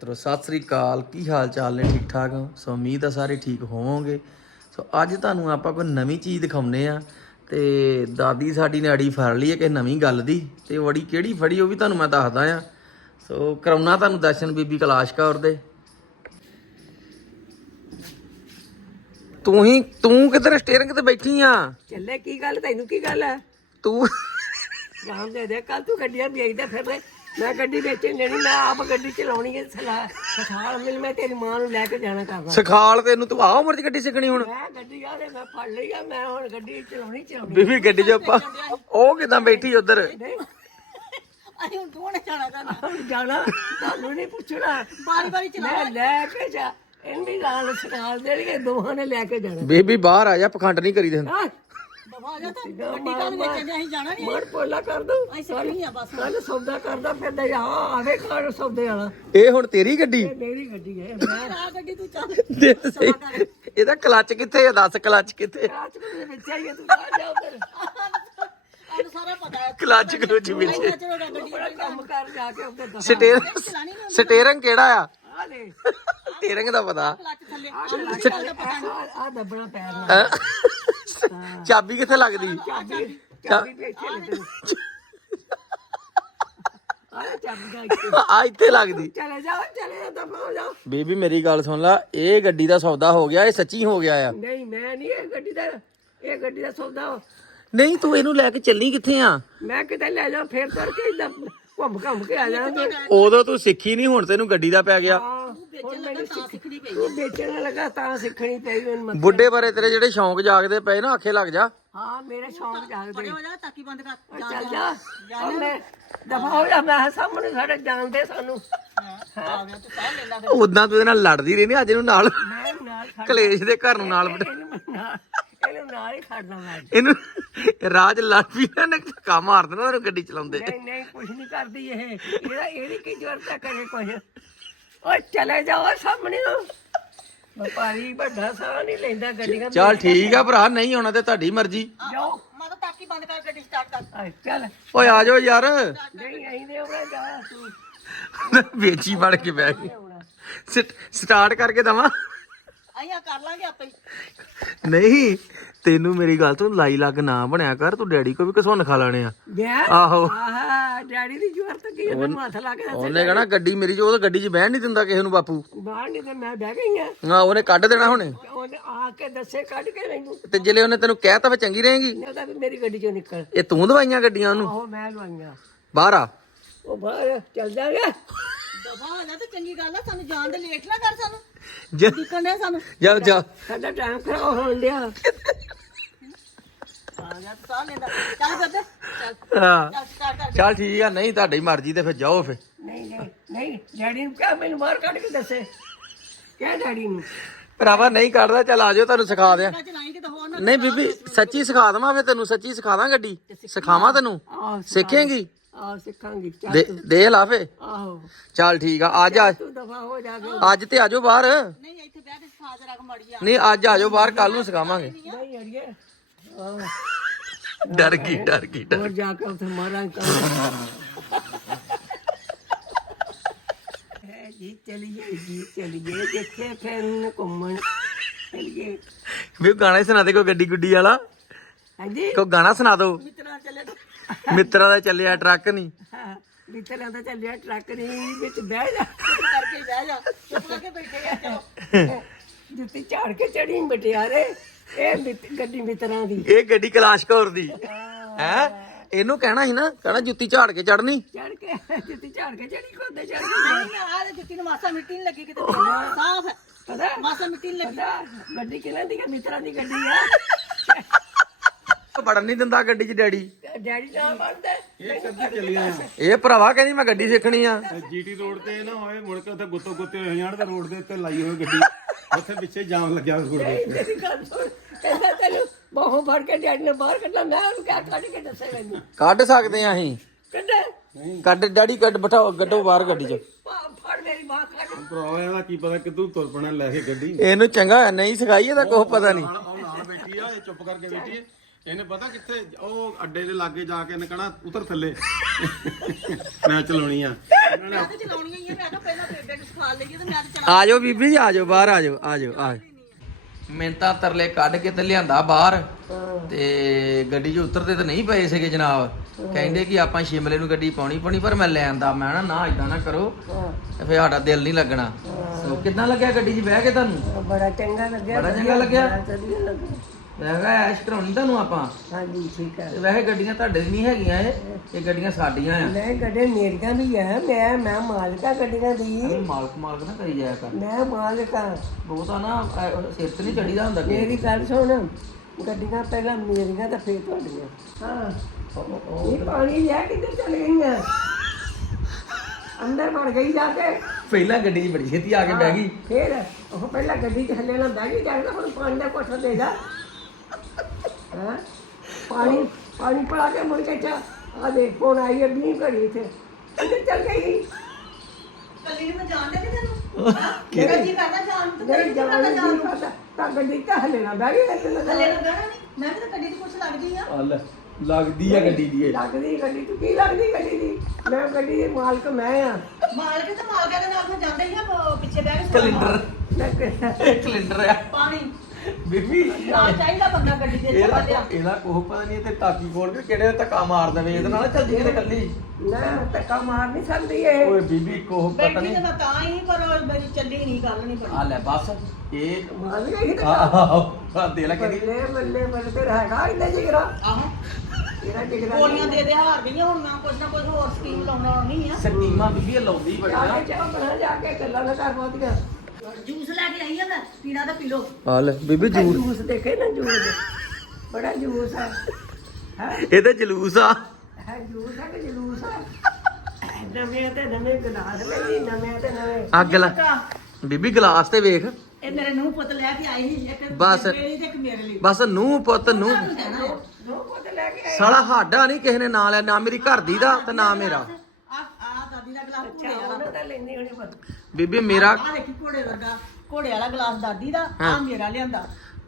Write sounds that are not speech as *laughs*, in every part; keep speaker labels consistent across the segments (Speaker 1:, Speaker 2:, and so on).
Speaker 1: ਤਰੋ ਸਤਿ ਸ੍ਰੀ ਅਕਾਲ। ਕੀ ਹਾਲ ਚਾਲ ਨੇ? ਠੀਕ ਠਾਕ ਹੋ? ਸੋ ਉਮੀਦ ਆ ਸਾਰੇ ਠੀਕ ਹੋਵੋਗੇ। ਸੋ ਅੱਜ ਤੁਹਾਨੂੰ ਆਪਾਂ ਕੋਈ ਨਵੀਂ ਚੀਜ਼ ਦਿਖਾਉਨੇ ਆ ਤੇ ਦਾਦੀ ਸਾਡੀ ਨੇ ਅੜੀ ਫੜ ਲਈ ਹੈ ਕਿ ਨਵੀਂ ਗੱਲ ਦੀ ਤੇ ਅੜੀ ਕਿਹੜੀ ਫੜੀ ਉਹ ਵੀ ਤੁਹਾਨੂੰ ਮੈਂ ਦੱਸਦਾ ਆ। ਸੋ ਕਰਾਉਣਾ ਤੁਹਾਨੂੰ ਦਰਸ਼ਨ ਬੀਬੀ ਕਲਾਸ਼ ਕੌਰ ਦੇ। ਤੂੰ ਹੀ ਤੂੰ ਕਿਧਰ ਸਟੀਅਰਿੰਗ ਤੇ ਬੈਠੀ ਆ?
Speaker 2: ਚੱਲੇ ਕੀ ਗੱਲ? ਤੈਨੂੰ ਕੀ ਗੱਲ ਹੈ
Speaker 1: ਤੂੰ
Speaker 2: ਜਾਮ ਦੇ ਦੇ ਕੱਲ ਤੂੰ ਗੱਡੀਆਂ ਵੇਚਦਾ ਫਿਰ ਮੈਂ ਗੱਡੀ ਵੇਚਣ ਲੈਣੀ ਮੈਂ ਆਪ ਗੱਡੀ ਚਲਾਉਣੀ ਹੈ ਸਲਾਹ ਸਖਾਲ ਮਿਲ ਮੈਂ ਤੇਰੀ ਮਾਂ ਨੂੰ ਲੈ ਕੇ ਜਾਣਾ ਕਰਦਾ
Speaker 1: ਸਖਾਲ ਤੈਨੂੰ ਤੂੰ ਆਹ ਉਮਰ ਚ ਗੱਡੀ ਸਿੱਖਣੀ ਹੁਣ?
Speaker 2: ਮੈਂ ਗੱਡੀ ਆ ਤੇ ਮੈਂ ਫੜ ਲਈ ਆ ਮੈਂ ਹੁਣ ਗੱਡੀ ਚਲਾਉਣੀ ਚਲਾਉਣੀ।
Speaker 1: ਬੀਬੀ ਗੱਡੀ 'ਚ ਆਪਾਂ ਉਹ ਕਿਦਾਂ ਬੈਠੀ ਉਧਰ?
Speaker 2: ਨਹੀਂ।
Speaker 3: ਅਸੀਂ ਹੁਣ ਦੋਨੇ ਜਾਣਾ ਕਰਨਾ
Speaker 2: ਹੁਣ ਜਾਣਾ ਤੁਹਾਨੂੰ ਨਹੀਂ ਪੁੱਛਣਾ।
Speaker 3: ਬਾਰੀ ਬਾਰੀ ਚਲਾ
Speaker 2: ਮੈਂ ਲੈ। ਕੇ ਜਾ ਇਹਨੂੰ ਵੀ ਨਾਲ ਸਖਾਲ ਦੇਣਗੇ ਦੋਹਾਂ ਨੇ ਲੈ ਕੇ ਜਾਣਾ।
Speaker 1: ਬੀਬੀ ਬਾਹਰ ਆ ਜਾ ਪਖੰਡ ਨਹੀਂ ਕਰੀਦੇ
Speaker 2: ਹਾਂ।
Speaker 3: ਦਫਾ ਜਾ ਤਾਂ ਗੱਡੀ ਕਾਲ ਵੇਚਣ ਦੇ ਅਸੀਂ ਜਾਣਾ ਨਹੀਂ
Speaker 2: ਮੜ ਪੋਲਾ ਕਰ ਦੋ
Speaker 3: ਅਸੀਂ ਸਿੱਖਣੀ ਆ ਬਸ।
Speaker 2: ਕੱਲ ਸੌਦਾ ਕਰਦਾ ਫਿਰਦਾ ਜਾ ਆਵੇ ਕਾਰ ਸੌਦੇ ਵਾਲਾ।
Speaker 1: ਇਹ ਹੁਣ ਤੇਰੀ ਗੱਡੀ?
Speaker 2: ਇਹ ਮੇਰੀ ਗੱਡੀ ਹੈ। ਮੈਂ
Speaker 3: ਆ ਗੱਡੀ ਤੂੰ ਚੱਲ।
Speaker 1: ਦੇ ਸਹੀ। ਇਹਦਾ ਕਲੱਚ ਕਿੱਥੇ ਆ? ਦੱਸ ਕਲੱਚ ਕਿੱਥੇ
Speaker 2: ਨੂੰ ਦੇ ਵਿੱਚ ਆਈਏ ਤੂੰ ਆ ਜਾ ਉਧਰ।
Speaker 3: ਸਾਨੂੰ ਸਾਰਾ ਪਤਾ ਹੈ।
Speaker 1: ਕਲੱਚ ਕਲੁੱਚ ਵਿੱਚ।
Speaker 3: ਚਲੋ ਚਲੋ ਗੱਡੀ
Speaker 2: ਬੜਾ ਕੰਮ ਕਰ ਜਾ ਕੇ ਉਧਰ ਦੱਸ।
Speaker 1: ਸਟੇਰ ਸਟੇਰਿੰਗ ਕਿਹੜਾ ਆ?
Speaker 2: ਆ ਲੈ
Speaker 1: ਸਟੇਰਿੰਗ ਦਾ ਪਤਾ।
Speaker 3: ਕਲੱਚ ਥੱਲੇ।
Speaker 2: ਆ ਦੱਬਣਾ ਪੈਰ ਨਾਲ?
Speaker 1: ਚਾਬੀ ਕਿੱਥੇ ਲੱਗਦੀ?
Speaker 2: ਚਾਬੀ ਦਾ ਇੱਥੇ।
Speaker 1: ਆ ਇੱਥੇ ਲੱਗਦੀ।
Speaker 2: ਚਲੇ ਜਾਓ ਚਲੇ ਜਾ ਦਫਾ ਹੋ ਜਾਓ।
Speaker 1: ਬੀਬੀ ਮੇਰੀ ਗੱਲ ਸੁਣ ਲੈ ਇਹ ਗੱਡੀ ਦਾ ਸੌਦਾ ਹੋ ਗਿਆ ਇਹ ਸੱਚੀ ਹੋ ਗਿਆ ਆ।
Speaker 2: ਨਹੀਂ ਮੈਂ ਨਹੀਂ ਇਹ ਗੱਡੀ ਦਾ ਇਹ ਗੱਡੀ ਦਾ ਸੌਦਾ।
Speaker 1: ਨਹੀਂ ਤੂੰ ਇਹਨੂੰ ਲੈ ਕੇ ਚੱਲੀ ਕਿੱਥੇ ਆ?
Speaker 2: ਮੈਂ ਕਿਤੇ ਲੈ ਜਾ ਫੇਰ ਤੁਰ ਕੇ ਏਦਾਂ ਘੁੰਮ ਘੁੰਮ ਕੇ ਆ ਜਾਵਾਂਗੇ
Speaker 1: ਉਦੋਂ ਤੂੰ ਸਿੱਖੀ ਨਹੀਂ ਹੁਣ ਤੈਨੂੰ ਗੱਡੀ ਦਾ ਪੈ ਗਿਆ।
Speaker 2: ਹਾਂ।
Speaker 3: ਤਾਂ ਸਿੱਖਣੀ ਪਈ।
Speaker 2: ਵੇਚਣ ਲੱਗਾ ਤਾਂ ਸਿੱਖਣੀ ਪਈ ਹੁਣ ਮੈਂ
Speaker 1: ਬੁੱਢੇ ਬਾਰੇ ਤੇਰੇ ਜਿਹੜੇ ਸ਼ੌਂਕ ਜਾਗਦੇ ਪਏ ਨਾ ਆਖੇ ਲੱਗ ਜਾ।
Speaker 2: ਹਾਂ ਮੇਰੇ ਸ਼ੌਂਕ ਜਾਗਦੇ।
Speaker 3: ਹੋ ਜਾ ਤਾਕੀ ਬੰਦ ਕਰ ਜਾ
Speaker 2: ਚੱਲ ਜਾ। ਮੈਂ ਦਫਾ ਹੋ ਜਾ ਮੈਂ ਸਾਹਮਣੇ ਸਾਡੇ ਜਾਣਦੇ ਸਾਨੂੰ।
Speaker 3: ਆ ਗਿਆ ਤੂੰ ਸਾਹ ਲੈ ਲੈ
Speaker 1: ਉਦਾਂ ਤੂੰ ਇਹਦੇ ਨਾਲ ਲੜਦੀ ਰਹਿੰਦੀ ਅੱਜ ਇਹਨੂੰ ਨਾਲ
Speaker 2: ਮੈਂ ਨਾਲ ਖੜ
Speaker 1: ਕਲੇਸ਼ ਦੇ ਘਰ ਨੂੰ ਨਾਲ ਬਿਠਾ-
Speaker 2: ਇਹਨੂੰ ਮੈਂ ਨਾਲ ਇਹਨੂੰ ਨਾਲ ਹੀ ਖੜਨਾ ਮੈਂ
Speaker 1: ਇਹਨੂੰ ਰਾਜ ਲੜ ਵੀ ਨਾ ਨੇ ਧੱਕਾ ਮਾਰ ਦੇਣਾ ਤੈਨੂੰ ਗੱਡੀ ਚਲਾਉਂਦੇ।
Speaker 2: ਨਹੀਂ ਨਹੀਂ ਕੁਝ ਨਹੀਂ ਕਰਦੀ ਇਹ। ਇਹਦਾ ਇਹਦੀ ਕੀ ਜ਼ਰੂਰਤ ਹੈ ਕਰੇ ਕੁਝ ਓਏ ਚਲੇ ਜਾਓ ਸਾਹਮਣੇ। ਵਪਾਰੀ ਵੱਡਾ ਸਾਹ ਨਹੀਂ ਲੈਂਦਾ ਗੱਡੀਆਂ
Speaker 1: ਚੱਲ ਠੀਕ ਆ ਭਰਾ ਨਹੀਂ ਆਉਣਾ ਤੇ ਤੁਹਾਡੀ ਮਰਜ਼ੀ।
Speaker 2: ਜਾਓ।
Speaker 3: ਮੈਂ ਤਾਂ ਤਾਕੀ ਬੰਦ ਕਰ ਗੱਡੀ ਸਟਾਰਟ ਕਰ।
Speaker 2: ਆਏ ਚੱਲ।
Speaker 1: ਓਏ ਆ ਜਾਓ ਯਾਰ।
Speaker 2: ਨਹੀਂ ਆਈ ਦੇ ਉਹਨੇ ਜਾ। ਤੂੰ
Speaker 1: ਵੇਚੀ ਵੜ ਕੇ ਬਹਿ ਗਈ। ਸਟ- ਸਟਾਰਟ ਕਰਕੇ ਦਵਾਂ।
Speaker 3: ਆਈਆਂ ਕਰ ਲਾਂਗੇ ਆਪੇ ਹੀ।
Speaker 1: ਨਹੀਂ ਤੈਨੂੰ ਮੇਰੀ ਗੱਲ ਤੋਂ ਲਾਈ ਲੱਗ ਨਾ ਬਣਿਆ ਕਰ ਤੂੰ ਡੈਡੀ ਕੋ ਵੀ ਕਸਵਨ ਖਾ ਲੈਣੇ ਆ?
Speaker 2: ਗਿਆ
Speaker 1: ਆਹੋ।
Speaker 2: ਆਹਾ ਡੈਡੀ ਦੀ ਜ਼ਰੂਰਤ ਕੀ ਮੈਨੂੰ ਹੱਥ ਲਾ ਕੇ
Speaker 1: ਉਹਨੇ ਕਹਣਾ ਗੱਡੀ ਮੇਰੀ ਜੋ ਉਹ ਤਾਂ ਗੱਡੀ 'ਚ ਬਹਿਣ ਨਹੀਂ ਦਿੰਦਾ ਕਿਸੇ ਨੂੰ ਬਾਪੂ।
Speaker 2: ਬਾਹਰ ਨਹੀਂ ਤੇ ਮੈਂ ਬਹਿ ਗਈ ਆ।
Speaker 1: ਹਾਂ ਉਹਨੇ ਕੱਢ ਦੇਣਾ ਹੁਣੇ।
Speaker 2: ਉਹਨੇ ਆ ਕੇ ਦੱਸੇ ਕੱਢ ਕੇ ਮੈਨੂੰ।
Speaker 1: ਤੇ ਜਿਲੇ ਉਹਨੇ ਤੈਨੂੰ ਕਹਿ ਤਾ ਵੇ ਚੰਗੀ ਰਹੇਗੀ।
Speaker 2: ਉਹਦਾ ਵੀ ਮੇਰੀ ਗੱਡੀ ਚੋਂ ਨਿਕਲ।
Speaker 1: ਇਹ ਤੂੰ ਦਵਾਈਆਂ ਗੱਡੀਆਂ ਉਹਨੂੰ?
Speaker 2: ਆਹੋ ਮੈਂ ਲਵਾਈਆਂ
Speaker 1: ਬਾਹਰ ਆ।
Speaker 2: ਉਹ ਬਾਹਰ ਚੱਲ ਜਾਗਾ
Speaker 3: ਦਫਾ ਹੋ ਜਾ ਤੇ ਚੰਗੀ ਗੱਲ ਆ ਸਾਨੂੰ ਜਾਣ ਦੇ ਲੇਟ ਨਾ ਕਰ ਸਾਨੂੰ।
Speaker 1: ਜਾ
Speaker 3: ਟਿਕਣ ਦੇ ਸਾਨੂੰ।
Speaker 1: ਜਾ ਜਾ।
Speaker 2: ਸਾਡਾ ਟਾਈਮ ਖਰਾਬ ਹੋਣ ਲਿਆ
Speaker 3: ਆ ਗਿਆ ਤੂੰ ਸਾਹ ਲੈਂਦਾ। ਚੱਲ ਬੱਦੇ ਚੱਲ।
Speaker 1: ਹਾਂ।
Speaker 3: ਚੱਲ ਸਟਾਰਟ ਕਰ
Speaker 1: ਚੱਲ ਠੀਕ ਆ ਨਹੀਂ ਤੁਹਾਡੀ ਮਰਜ਼ੀ ਤੇ ਫਿਰ ਜਾਓ ਫਿਰ।
Speaker 2: ਨਹੀਂ ਨਹੀਂ ਨਹੀਂ ਡੈਡੀ ਨੂੰ ਕਿਹਾ ਮੈਨੂੰ ਬਾਹਰ ਕੱਢ ਕੇ ਦੱਸੇ। ਕਿਹਾ ਡੈਡੀ ਨੂੰ।
Speaker 1: ਭਰਾਵਾ ਨਹੀਂ ਕੱਢਦਾ ਚੱਲ ਆ ਜਾਓ ਤੁਹਾਨੂੰ ਸਿਖਾ ਦਿਆਂ।
Speaker 3: ਹੋਰ ਨਾ
Speaker 1: ਨਹੀਂ ਬੀਬੀ ਸੱਚੀ ਸਿਖਾ ਦਵਾਂ ਫਿਰ ਤੈਨੂੰ ਸੱਚੀ ਸਿਖਾ ਦਾਂ ਗੱਡੀ? ਸਿਖਾਵਾਂ ਤੈਨੂੰ? ਸਿੱਖੇਂਗੀ?
Speaker 2: ਆਹ ਸਿੱਖਾਂਗੀ ਚੱਲ
Speaker 1: ਦੇ ਦੇ ਲਾ ਫੇ
Speaker 2: ਆਹੋ।
Speaker 1: ਚੱਲ ਠੀਕ ਆ ਅੱਜ ਆ।
Speaker 2: ਤੂੰ ਦਫਾ ਹੋ ਜਾ ਕੇ।
Speaker 1: ਅੱਜ ਤੇ ਆਜੋ ਬਾਹਰ।
Speaker 3: ਨਹੀਂ ਇੱਥੇ ਬਹਿ ਕੇ ਸਾਜ ਰੱਖ ਮੜੀ ਆ
Speaker 1: ਨਹੀਂ ਅੱਜ ਆਜੋ ਬਾਹਰ ਕੱਲ ਨੂੰ ਸਿਖਾਵਾਂਗੇ।
Speaker 2: ਨਹੀਂ ਅੜੀਏ। ਆਹ,
Speaker 1: ਡਰ ਗਈ ਡਰ ਗਈ ਡਰ
Speaker 2: ਹੋਰ ਜਾ ਕੇ ਉੱਥੇ ਮਾਰਾਂ ਕਰ ਹੈ ਜੀ ਚਲੀਏ ਜੀ ਚਲੀਏ। ਜਿੱਥੇ ਫਿਰਨ ਘੁੰਮਣ ਚਲੀਏ।
Speaker 1: ਵੀ ਗਾਣਾ ਹੀ ਸੁਣਾ ਦੇ ਕੋਈ ਗੱਡੀ ਗੁੱਡੀ ਵਾਲਾ?
Speaker 2: ਹਾਂਜੀ?
Speaker 1: ਕੋਈ ਗਾਣਾ ਸੁਣਾ ਦਿਓ
Speaker 3: ਮਿੱਤਰਾਂ ਚੱਲੇ ਤਾਂ
Speaker 1: ਮਿੱਤਰਾਂ ਦਾ ਚੱਲਿਆ ਟਰੱਕ ਨਹੀਂ
Speaker 2: ਹਾਂ ਵਿਚਾਰਿਆਂ ਦਾ ਚੱਲਿਆ ਟਰੱਕ ਨਹੀਂ ਵਿੱਚ ਬਹਿ ਜਾ।
Speaker 3: ਚੁੱਪ ਕਰਕੇ ਬਹਿ ਜਾ ਚੁੱਪ ਕਰਕੇ ਬੈਠੇ ਆ ਚਲੋ
Speaker 2: ਜੁੱਤੀ ਝਾੜ ਕੇ ਚੜੀ ਬਟਿਆਰੇ ਇਹ ਮਿੱਤ- ਗੱਡੀ ਮਿੱਤਰਾਂ ਦੀ।
Speaker 1: ਇਹ ਗੱਡੀ ਕਲਾਸ਼ ਕੌਰ ਦੀ। ਹੈ? ਇਹਨੂੰ ਕਹਿਣਾ ਸੀ ਨਾ ਕਹਿਣਾ ਜੁੱਤੀ ਝਾੜ ਕੇ ਚੜਨੀ।
Speaker 2: ਚੜ ਕੇ ਜੁੱਤੀ ਝਾੜ ਕੇ ਚੜੀ ਕੋਦੇ ਚੜ। ਕੇ
Speaker 3: ਜੁੱਤੀ ਨੂੰ ਮਾਸਾ ਮਿੱਟੀ ਨਹੀਂ ਲੱਗੀ ਕਿਤੇ। ਸਾਫ਼ ਹੈ।
Speaker 2: ਪਤਾ?
Speaker 3: ਮਾਸਾ ਮਿੱਟੀ ਨਹੀਂ ਲੱਗੀ।
Speaker 2: ਪਤਾ? ਗੱਡੀ ਕਿਹਨਾਂ ਦੀ ਹੈ? ਮਿੱਤਰਾਂ ਦੀ ਗੱਡੀ ਆ?
Speaker 1: ਵੜਨ ਨਹੀਂ ਦਿੰਦਾ ਗੱਡੀ 'ਚ ਡੈਡੀ।
Speaker 2: ਡੈਡੀ ਨਾਲ ਬਣਦਾ
Speaker 1: ਇਹ ਭਰਾਵਾ ਕਹਿੰਦੀ ਮੈਂ ਗੱਡੀ ਸਿੱਖਣੀ ਆ।
Speaker 4: ਜੀਟੀ ਰੋਡ ਤੇ ਨਾ ਹੋਏ ਮੁੜ ਕੇ ਉੱਥੇ ਗੁੱਤੋ ਗੁੱਤੇ ਹੋਏ ਜਾਣ ਤੇ ਰੋਡ ਦੇ ਉੱਤੇ ਲਾਈ ਹੋਈ ਗੱਡੀ। ਉੱਥੇ ਪਿੱਛੇ ਜਾਮ ਲੱਗਿਆ ਹੋਇਆ
Speaker 2: ਮੇਰੀ ਗੱਲ ਸੁਣ ਕਹਿੰਦਾ ਤੈਨੂੰ ਬਾਹੋਂ ਫੜ ਕੇ ਡੈਡੀ ਨੇ ਬਾਹਰ ਕੱਢਣਾ ਮੈਂ ਉਹਨੂੰ ਕਿਹਾ ਕੱਢ ਕੇ ਦੱਸੇ ਮੈਨੂੰ।
Speaker 1: ਕੱਢ ਸਕਦੇ ਆ ਅਸੀਂ।
Speaker 2: ਕੱਢੇ
Speaker 1: ਕੱਢ ਡੈਡੀ ਕੱਢ ਬਿਠਾਓ ਗੱਡੋ ਬਾਹਰ ਗੱਡੀ 'ਚ।
Speaker 2: ਭਾ- ਫੜ ਮੇਰੀ ਬਾਹ ਕੱਢ।
Speaker 4: ਭਰਾ ਇਹਦਾ ਕੀ ਪਤਾ ਕਿੱਦੋਂ ਤੁਰ ਪਣਾ ਲੈ ਕੇ ਗੱਡੀ।
Speaker 1: ਇਹਨੂੰ ਚੰਗਾ ਨਹੀਂ ਸਿਖਾਈ ਇਹਦਾ ਕੁਛ ਪਤਾ ਨਹੀਂ।
Speaker 4: ਉਹ ਨਾਲ ਬੈਠੀ ਆ ਇਹ ਚੁੱਪ ਕਰਕੇ ਬੈਠੀ ਹੈ ਇਹਨੇ ਪਤਾ ਕਿੱਥੇ ਉਹ ਅੱਡੇ ਦੇ ਲਾਗੇ ਜਾ ਕੇ ਇਹਨੇ ਕਹਣਾ ਉਤਰ ਥੱਲੇ। ਮੈਂ ਚਲਾਉਣੀ ਆ।
Speaker 3: ਮੈਂ ਤਾਂ ਚਲਾਉਣੀਆਂ ਹੀ ਆ ਮੈਂ ਤਾਂ ਪਹਿਲਾਂ ਬੇਬੇ ਨੂੰ ਸਿਖਾ ਲਈਏ ਤੇ ਮੈਂ ਤਾਂ
Speaker 1: ਆ ਜਾਓ ਬੀਬੀ ਜੀ ਆ ਜਾਓ ਬਾਹਰ ਆ ਜਾਓ ਆ ਜਾਓ ਆ ਮਿੰਤਾ ਤਰਲੇ ਕੱਢ ਕੇ ਤੇ ਲਿਆਂਦਾ ਬਾਹਰ। ਤੇ ਗੱਡੀ 'ਚ ਉਤਰਦੇ ਤਾਂ ਨਹੀਂ ਪਏ ਸੀਗੇ ਜਨਾਬ। ਕਹਿੰਦੇ ਕਿ ਆਪਾਂ ਸ਼ਿਮਲੇ ਨੂੰ ਗੱਡੀ ਪਾਉਣੀ ਪਾਉਣੀ ਪਰ ਮੈਂ ਲੈ ਆਂਦਾ। ਮੈਂ ਨਾ ਨਾ ਇਦਾਂ ਨਾ ਕਰੋ। ਤੇ ਫੇ ਸਾਡਾ ਦਿਲ ਨਹੀਂ ਲੱਗਣਾ। ਸੋ ਕਿੰਨਾ ਲੱਗਿਆ ਗੱਡੀ 'ਚ ਬਹਿ ਕੇ ਤੁਹਾਨੂੰ?
Speaker 2: ਬੜਾ ਚੰਗਾ ਲੱਗਿਆ।
Speaker 1: ਬੜਾ ਚੰਗਾ ਲੱਗਿਆ?
Speaker 2: ਬੜਾ ਵਧੀਆ ਲੱਗਿਆ।
Speaker 1: ਮੈਂ ਕਿਹਾ ਐਸ਼ ਕਰਾਉਣੀ ਤੁਹਾਨੂੰ ਆਪਾਂ।
Speaker 2: ਹਾਂਜੀ ਠੀਕ ਹੈ
Speaker 1: ਤੇ ਵੈਸੇ ਗੱਡੀਆਂ ਤੁਹਾਡੇ ਦੀ ਨਹੀਂ ਹੈਗੀਆਂ ਇਹ ਇਹ ਗੱਡੀਆਂ ਸਾਡੀਆਂ ਆ।
Speaker 2: ਮੈਂ ਗੱਡੇ ਮੇਰੀਆਂ ਵੀ ਹੈ ਮੈਂ ਮੈਂ ਮਾਲਕਾ ਗੱਡੀਆਂ ਦੀ।
Speaker 1: ਐਵੇਂ ਮਾਲਕ ਮਾਲਕ ਨਾ ਕਰੀ ਜਾਇਆ ਕਰ।
Speaker 2: ਮੈਂ ਮਾਲਕਾ
Speaker 1: ਬਹੁਤਾ ਨਾ ਅਹ, ਸਿਰ ਤੇ ਨਹੀਂ ਚੜੀਦਾ ਹੁੰਦਾ ਕਿ
Speaker 2: ਮੇਰੀ ਗੱਲ ਸੁਣ। ਗੱਡੀਆਂ ਪਹਿਲਾਂ ਮੇਰੀਆਂ ਤਾਂ ਫੇਰ ਤੁਹਾਡੀਆਂ। ਹਾਂ। ਇਹ ਪਾਣੀ ਲਿਆ ਕਿੱਧਰ ਚਲ ਗਈਆਂ? ਅੰਦਰ ਵੜ ਗਈ ਜਾ ਕੇ।
Speaker 1: ਪਹਿਲਾਂ ਗੱਡੀ 'ਚ ਬੜੀ ਛੇਤੀ ਆ ਕੇ ਬਹਿ ਗਈ।
Speaker 2: ਫੇਰ ਉਹ ਪਹਿਲਾਂ ਗੱਡੀ 'ਚ ਹੱਲੇ ਨਾ ਬਹਿ ਗਈ। ਜਾਂਦਾ ਹੁਣ ਪਾਣੀ ਦਾ ਕੋਠਾ ਦੇ ਜਾ। ਹਾਂ? ਪਾਣੀ ਪਾਣੀ ਪੜਾ ਕੇ ਮੁੜ ਕੇ ਚਾ ਆ ਦੇ ਫੋਨ ਆਈ ਹੈ ਵੀ ਘੜੀ ਇੱਥੇ। ਅੰਦਰ ਚਲ ਗਈ?
Speaker 3: ਕੱਲੀ ਨੂੰ ਮੈਂ ਜਾਣਦੇ ਨਹੀਂ ਤੈਨੂੰ? ਮੇਰਾ ਜੀ ਕਰਦਾ ਜਾਣ ਨੂੰ ਤੇ
Speaker 2: ਨਹੀਂ
Speaker 3: ਤੇਰੀ
Speaker 2: ਜਾਣ ਤਾਂ ਗੱਡੀ ਤਾਂ ਹੱਲੇ ਨਾ ਬਹਿ ਗਈ
Speaker 3: ਲੱਗਣਾ ਨਹੀਂ ਮੈਂ ਵੀ ਤਾਂ ਗੱਡੀ ਦੀ ਕੁਛ ਲੱਗਦੀ ਆ।
Speaker 1: ਹਲ ਲੱਗਦੀ ਆ ਗੱਡੀ ਦੀ ਇਹ।
Speaker 2: ਲੱਗਦੀ ਗੱਡੀ ਤੂੰ ਕੀ ਲੱਗਦੀ ਗੱਡੀ ਦੀ? ਮੈਂ ਗੱਡੀ ਦੀ ਮਾਲਕ ਮੈਂ ਆ।
Speaker 3: ਮਾਲਕ ਤੇ ਮਾਲਕਾ ਦੇ ਨਾਲ ਮੈਂ ਜਾਂਦੇ ਹੀ ਆ ਪਿੱਛੇ ਬਹਿ ਕੇ
Speaker 1: ਕੈਲੰਡਰ।
Speaker 2: ਮੈਂ
Speaker 1: ਕੈਲੰਡਰ ਆ।
Speaker 3: ਪਾਣੀ।
Speaker 1: ਬੀਬੀ
Speaker 3: ਨਾਲ ਚਾਹੀਦਾ ਬੰਦਾ ਗੱਡੀ ਦੇ
Speaker 1: ਇਹਦਾ
Speaker 3: ਚੱਲਦਿਆ
Speaker 1: ਇਹਦਾ ਕੋਹ ਪਤਾ ਨਹੀਂ ਤੇ ਤਾਕੀ ਖੋਲ ਕੇ ਕਿਹੜੇ ਧੱਕਾ ਮਾਰ ਦੇਵੇ ਇਹਦੇ ਨਾਲ ਚੱਲਦੀ ਕਿਤੇ ਕੱਲੀ
Speaker 2: ਨਾ ਧੱਕਾ ਮਾਰ ਨਹੀਂ ਸਕਦੀ ਇਹ।
Speaker 1: ਓਏ ਬੀਬੀ ਕੋਹ ਪਤਾ
Speaker 3: ਬੈਠੀ
Speaker 1: ਨਹੀਂ।
Speaker 3: ਤੇ ਮੈਂ ਤਾਂ ਹੀ ਪਰ ਉਹ ਮੇਰੀ ਚੱਲੀ ਨਹੀਂ ਗੱਲ ਨਹੀਂ
Speaker 1: ਆ ਲੈ ਬਸ ਇਹ
Speaker 2: ਮਾਰ ਗਈ ਤੇ
Speaker 1: ਆ ਦੇ ਲੈ ਕਿਹਦੀ।
Speaker 2: ਬੱਲੇ ਬੱਲੇ ਬੱਲੇ ਤੇ ਹੈਗਾ ਇੰਨਾ ਜਿਗਰਾ?
Speaker 3: ਆਹੋ।
Speaker 2: ਇਹਦਾ ਜਿਗਰਾ?
Speaker 3: ਗੋਲੀਆਂ ਦੇ ਦੇ ਹਾਰ ਗਈਆਂ ਹੁਣ ਮੈਂ ਕੁਛ ਨਾ ਕੁਛ ਹੋਰ ਸਕੀਮ ਲਾਉਣਾ ਨਹੀਂ ਆ।
Speaker 1: ਸਕੀਮਾ ਬੀਬੀ ਇਹ ਲਾਉਂਦੀ ਬੜੀ
Speaker 2: ਜਾ
Speaker 1: ਨਾ
Speaker 2: ਕੇ ਚਾਹ ਬਣਾ ਜਾ ਕੇ ਗੱਲਾਂ ਨਾ ਕਰ ਬਹੁਤੀਆਂ।
Speaker 3: ਜੂਸ ਲੈ ਕੇ ਆਈ ਆ ਮੈਂ ਪੀਣਾ ਤਾਂ ਪੀ ਲੋ
Speaker 1: ਆ ਲੈ ਬੀਬੀ ਜੂਸ।
Speaker 2: ਜੂਸ ਦੇਖੇ ਨਾ ਜੂਸ। ਬੜਾ ਜੂਸ ਹੈ ਹੈ?
Speaker 1: ਇਹ ਤੇ ਜਲੂਸ ਆ।
Speaker 2: ਹੈ ਜੂਸ ਹੈ ਕਿ ਜਲੂਸ ਹੈ ਨਵੇਂ ਤੇ ਨਵੇਂ ਗਲਾਸ ਲੈਣੀ ਨਵੇਂ ਤੇ ਨਵੇਂ।
Speaker 1: ਅੱਗ ਲਾ ਬੀਬੀ ਗਲਾਸ ਤੇ ਵੇਖ।
Speaker 3: ਇਹ ਮੇਰੇ ਨੂੰ ਪੁੱਤ ਲੈ ਕੇ ਆਈ ਸੀ ਇੱਕ
Speaker 1: ਬਸ।
Speaker 3: ਮੇਰੇ ਲਈ ਤੇ ਇੱਕ ਮੇਰੇ ਲਈ।
Speaker 1: ਬਸ ਨੂੰ ਪੁੱਤ ਨੂੰ
Speaker 2: ਦੋ ਪੁੱਤ ਲੈ ਕੇ
Speaker 1: ਸਾਲਾ ਸਾਡਾ ਨਹੀਂ ਕਿਸੇ ਨੇ ਨਾਂ ਲਿਆ ਨਾ ਮੇਰੀ ਘਰ ਦੀ ਦਾ ਤੇ ਨਾ ਮੇਰਾ।
Speaker 3: ਆ ਆ ਦਾਦੀ ਦਾ ਗਲਾਸ ਘੋੜੇ
Speaker 2: ਅੱਛਾ
Speaker 3: ਵਾਲਾ।
Speaker 2: ਉਹਨਾਂ ਦਾ ਲੈਣੀ ਹੋਣੀ ਪੁੱਤ
Speaker 1: ਬੀਬੀ ਮੇਰਾ
Speaker 3: ਆ ਦੇਖੀ ਘੋੜੇ ਵਰਗਾ ਘੋੜੇ ਵਾਲਾ ਗਲਾਸ ਦਾਦੀ ਦਾ ਆ ਮੇਰਾ ਲਿਆਂਦਾ।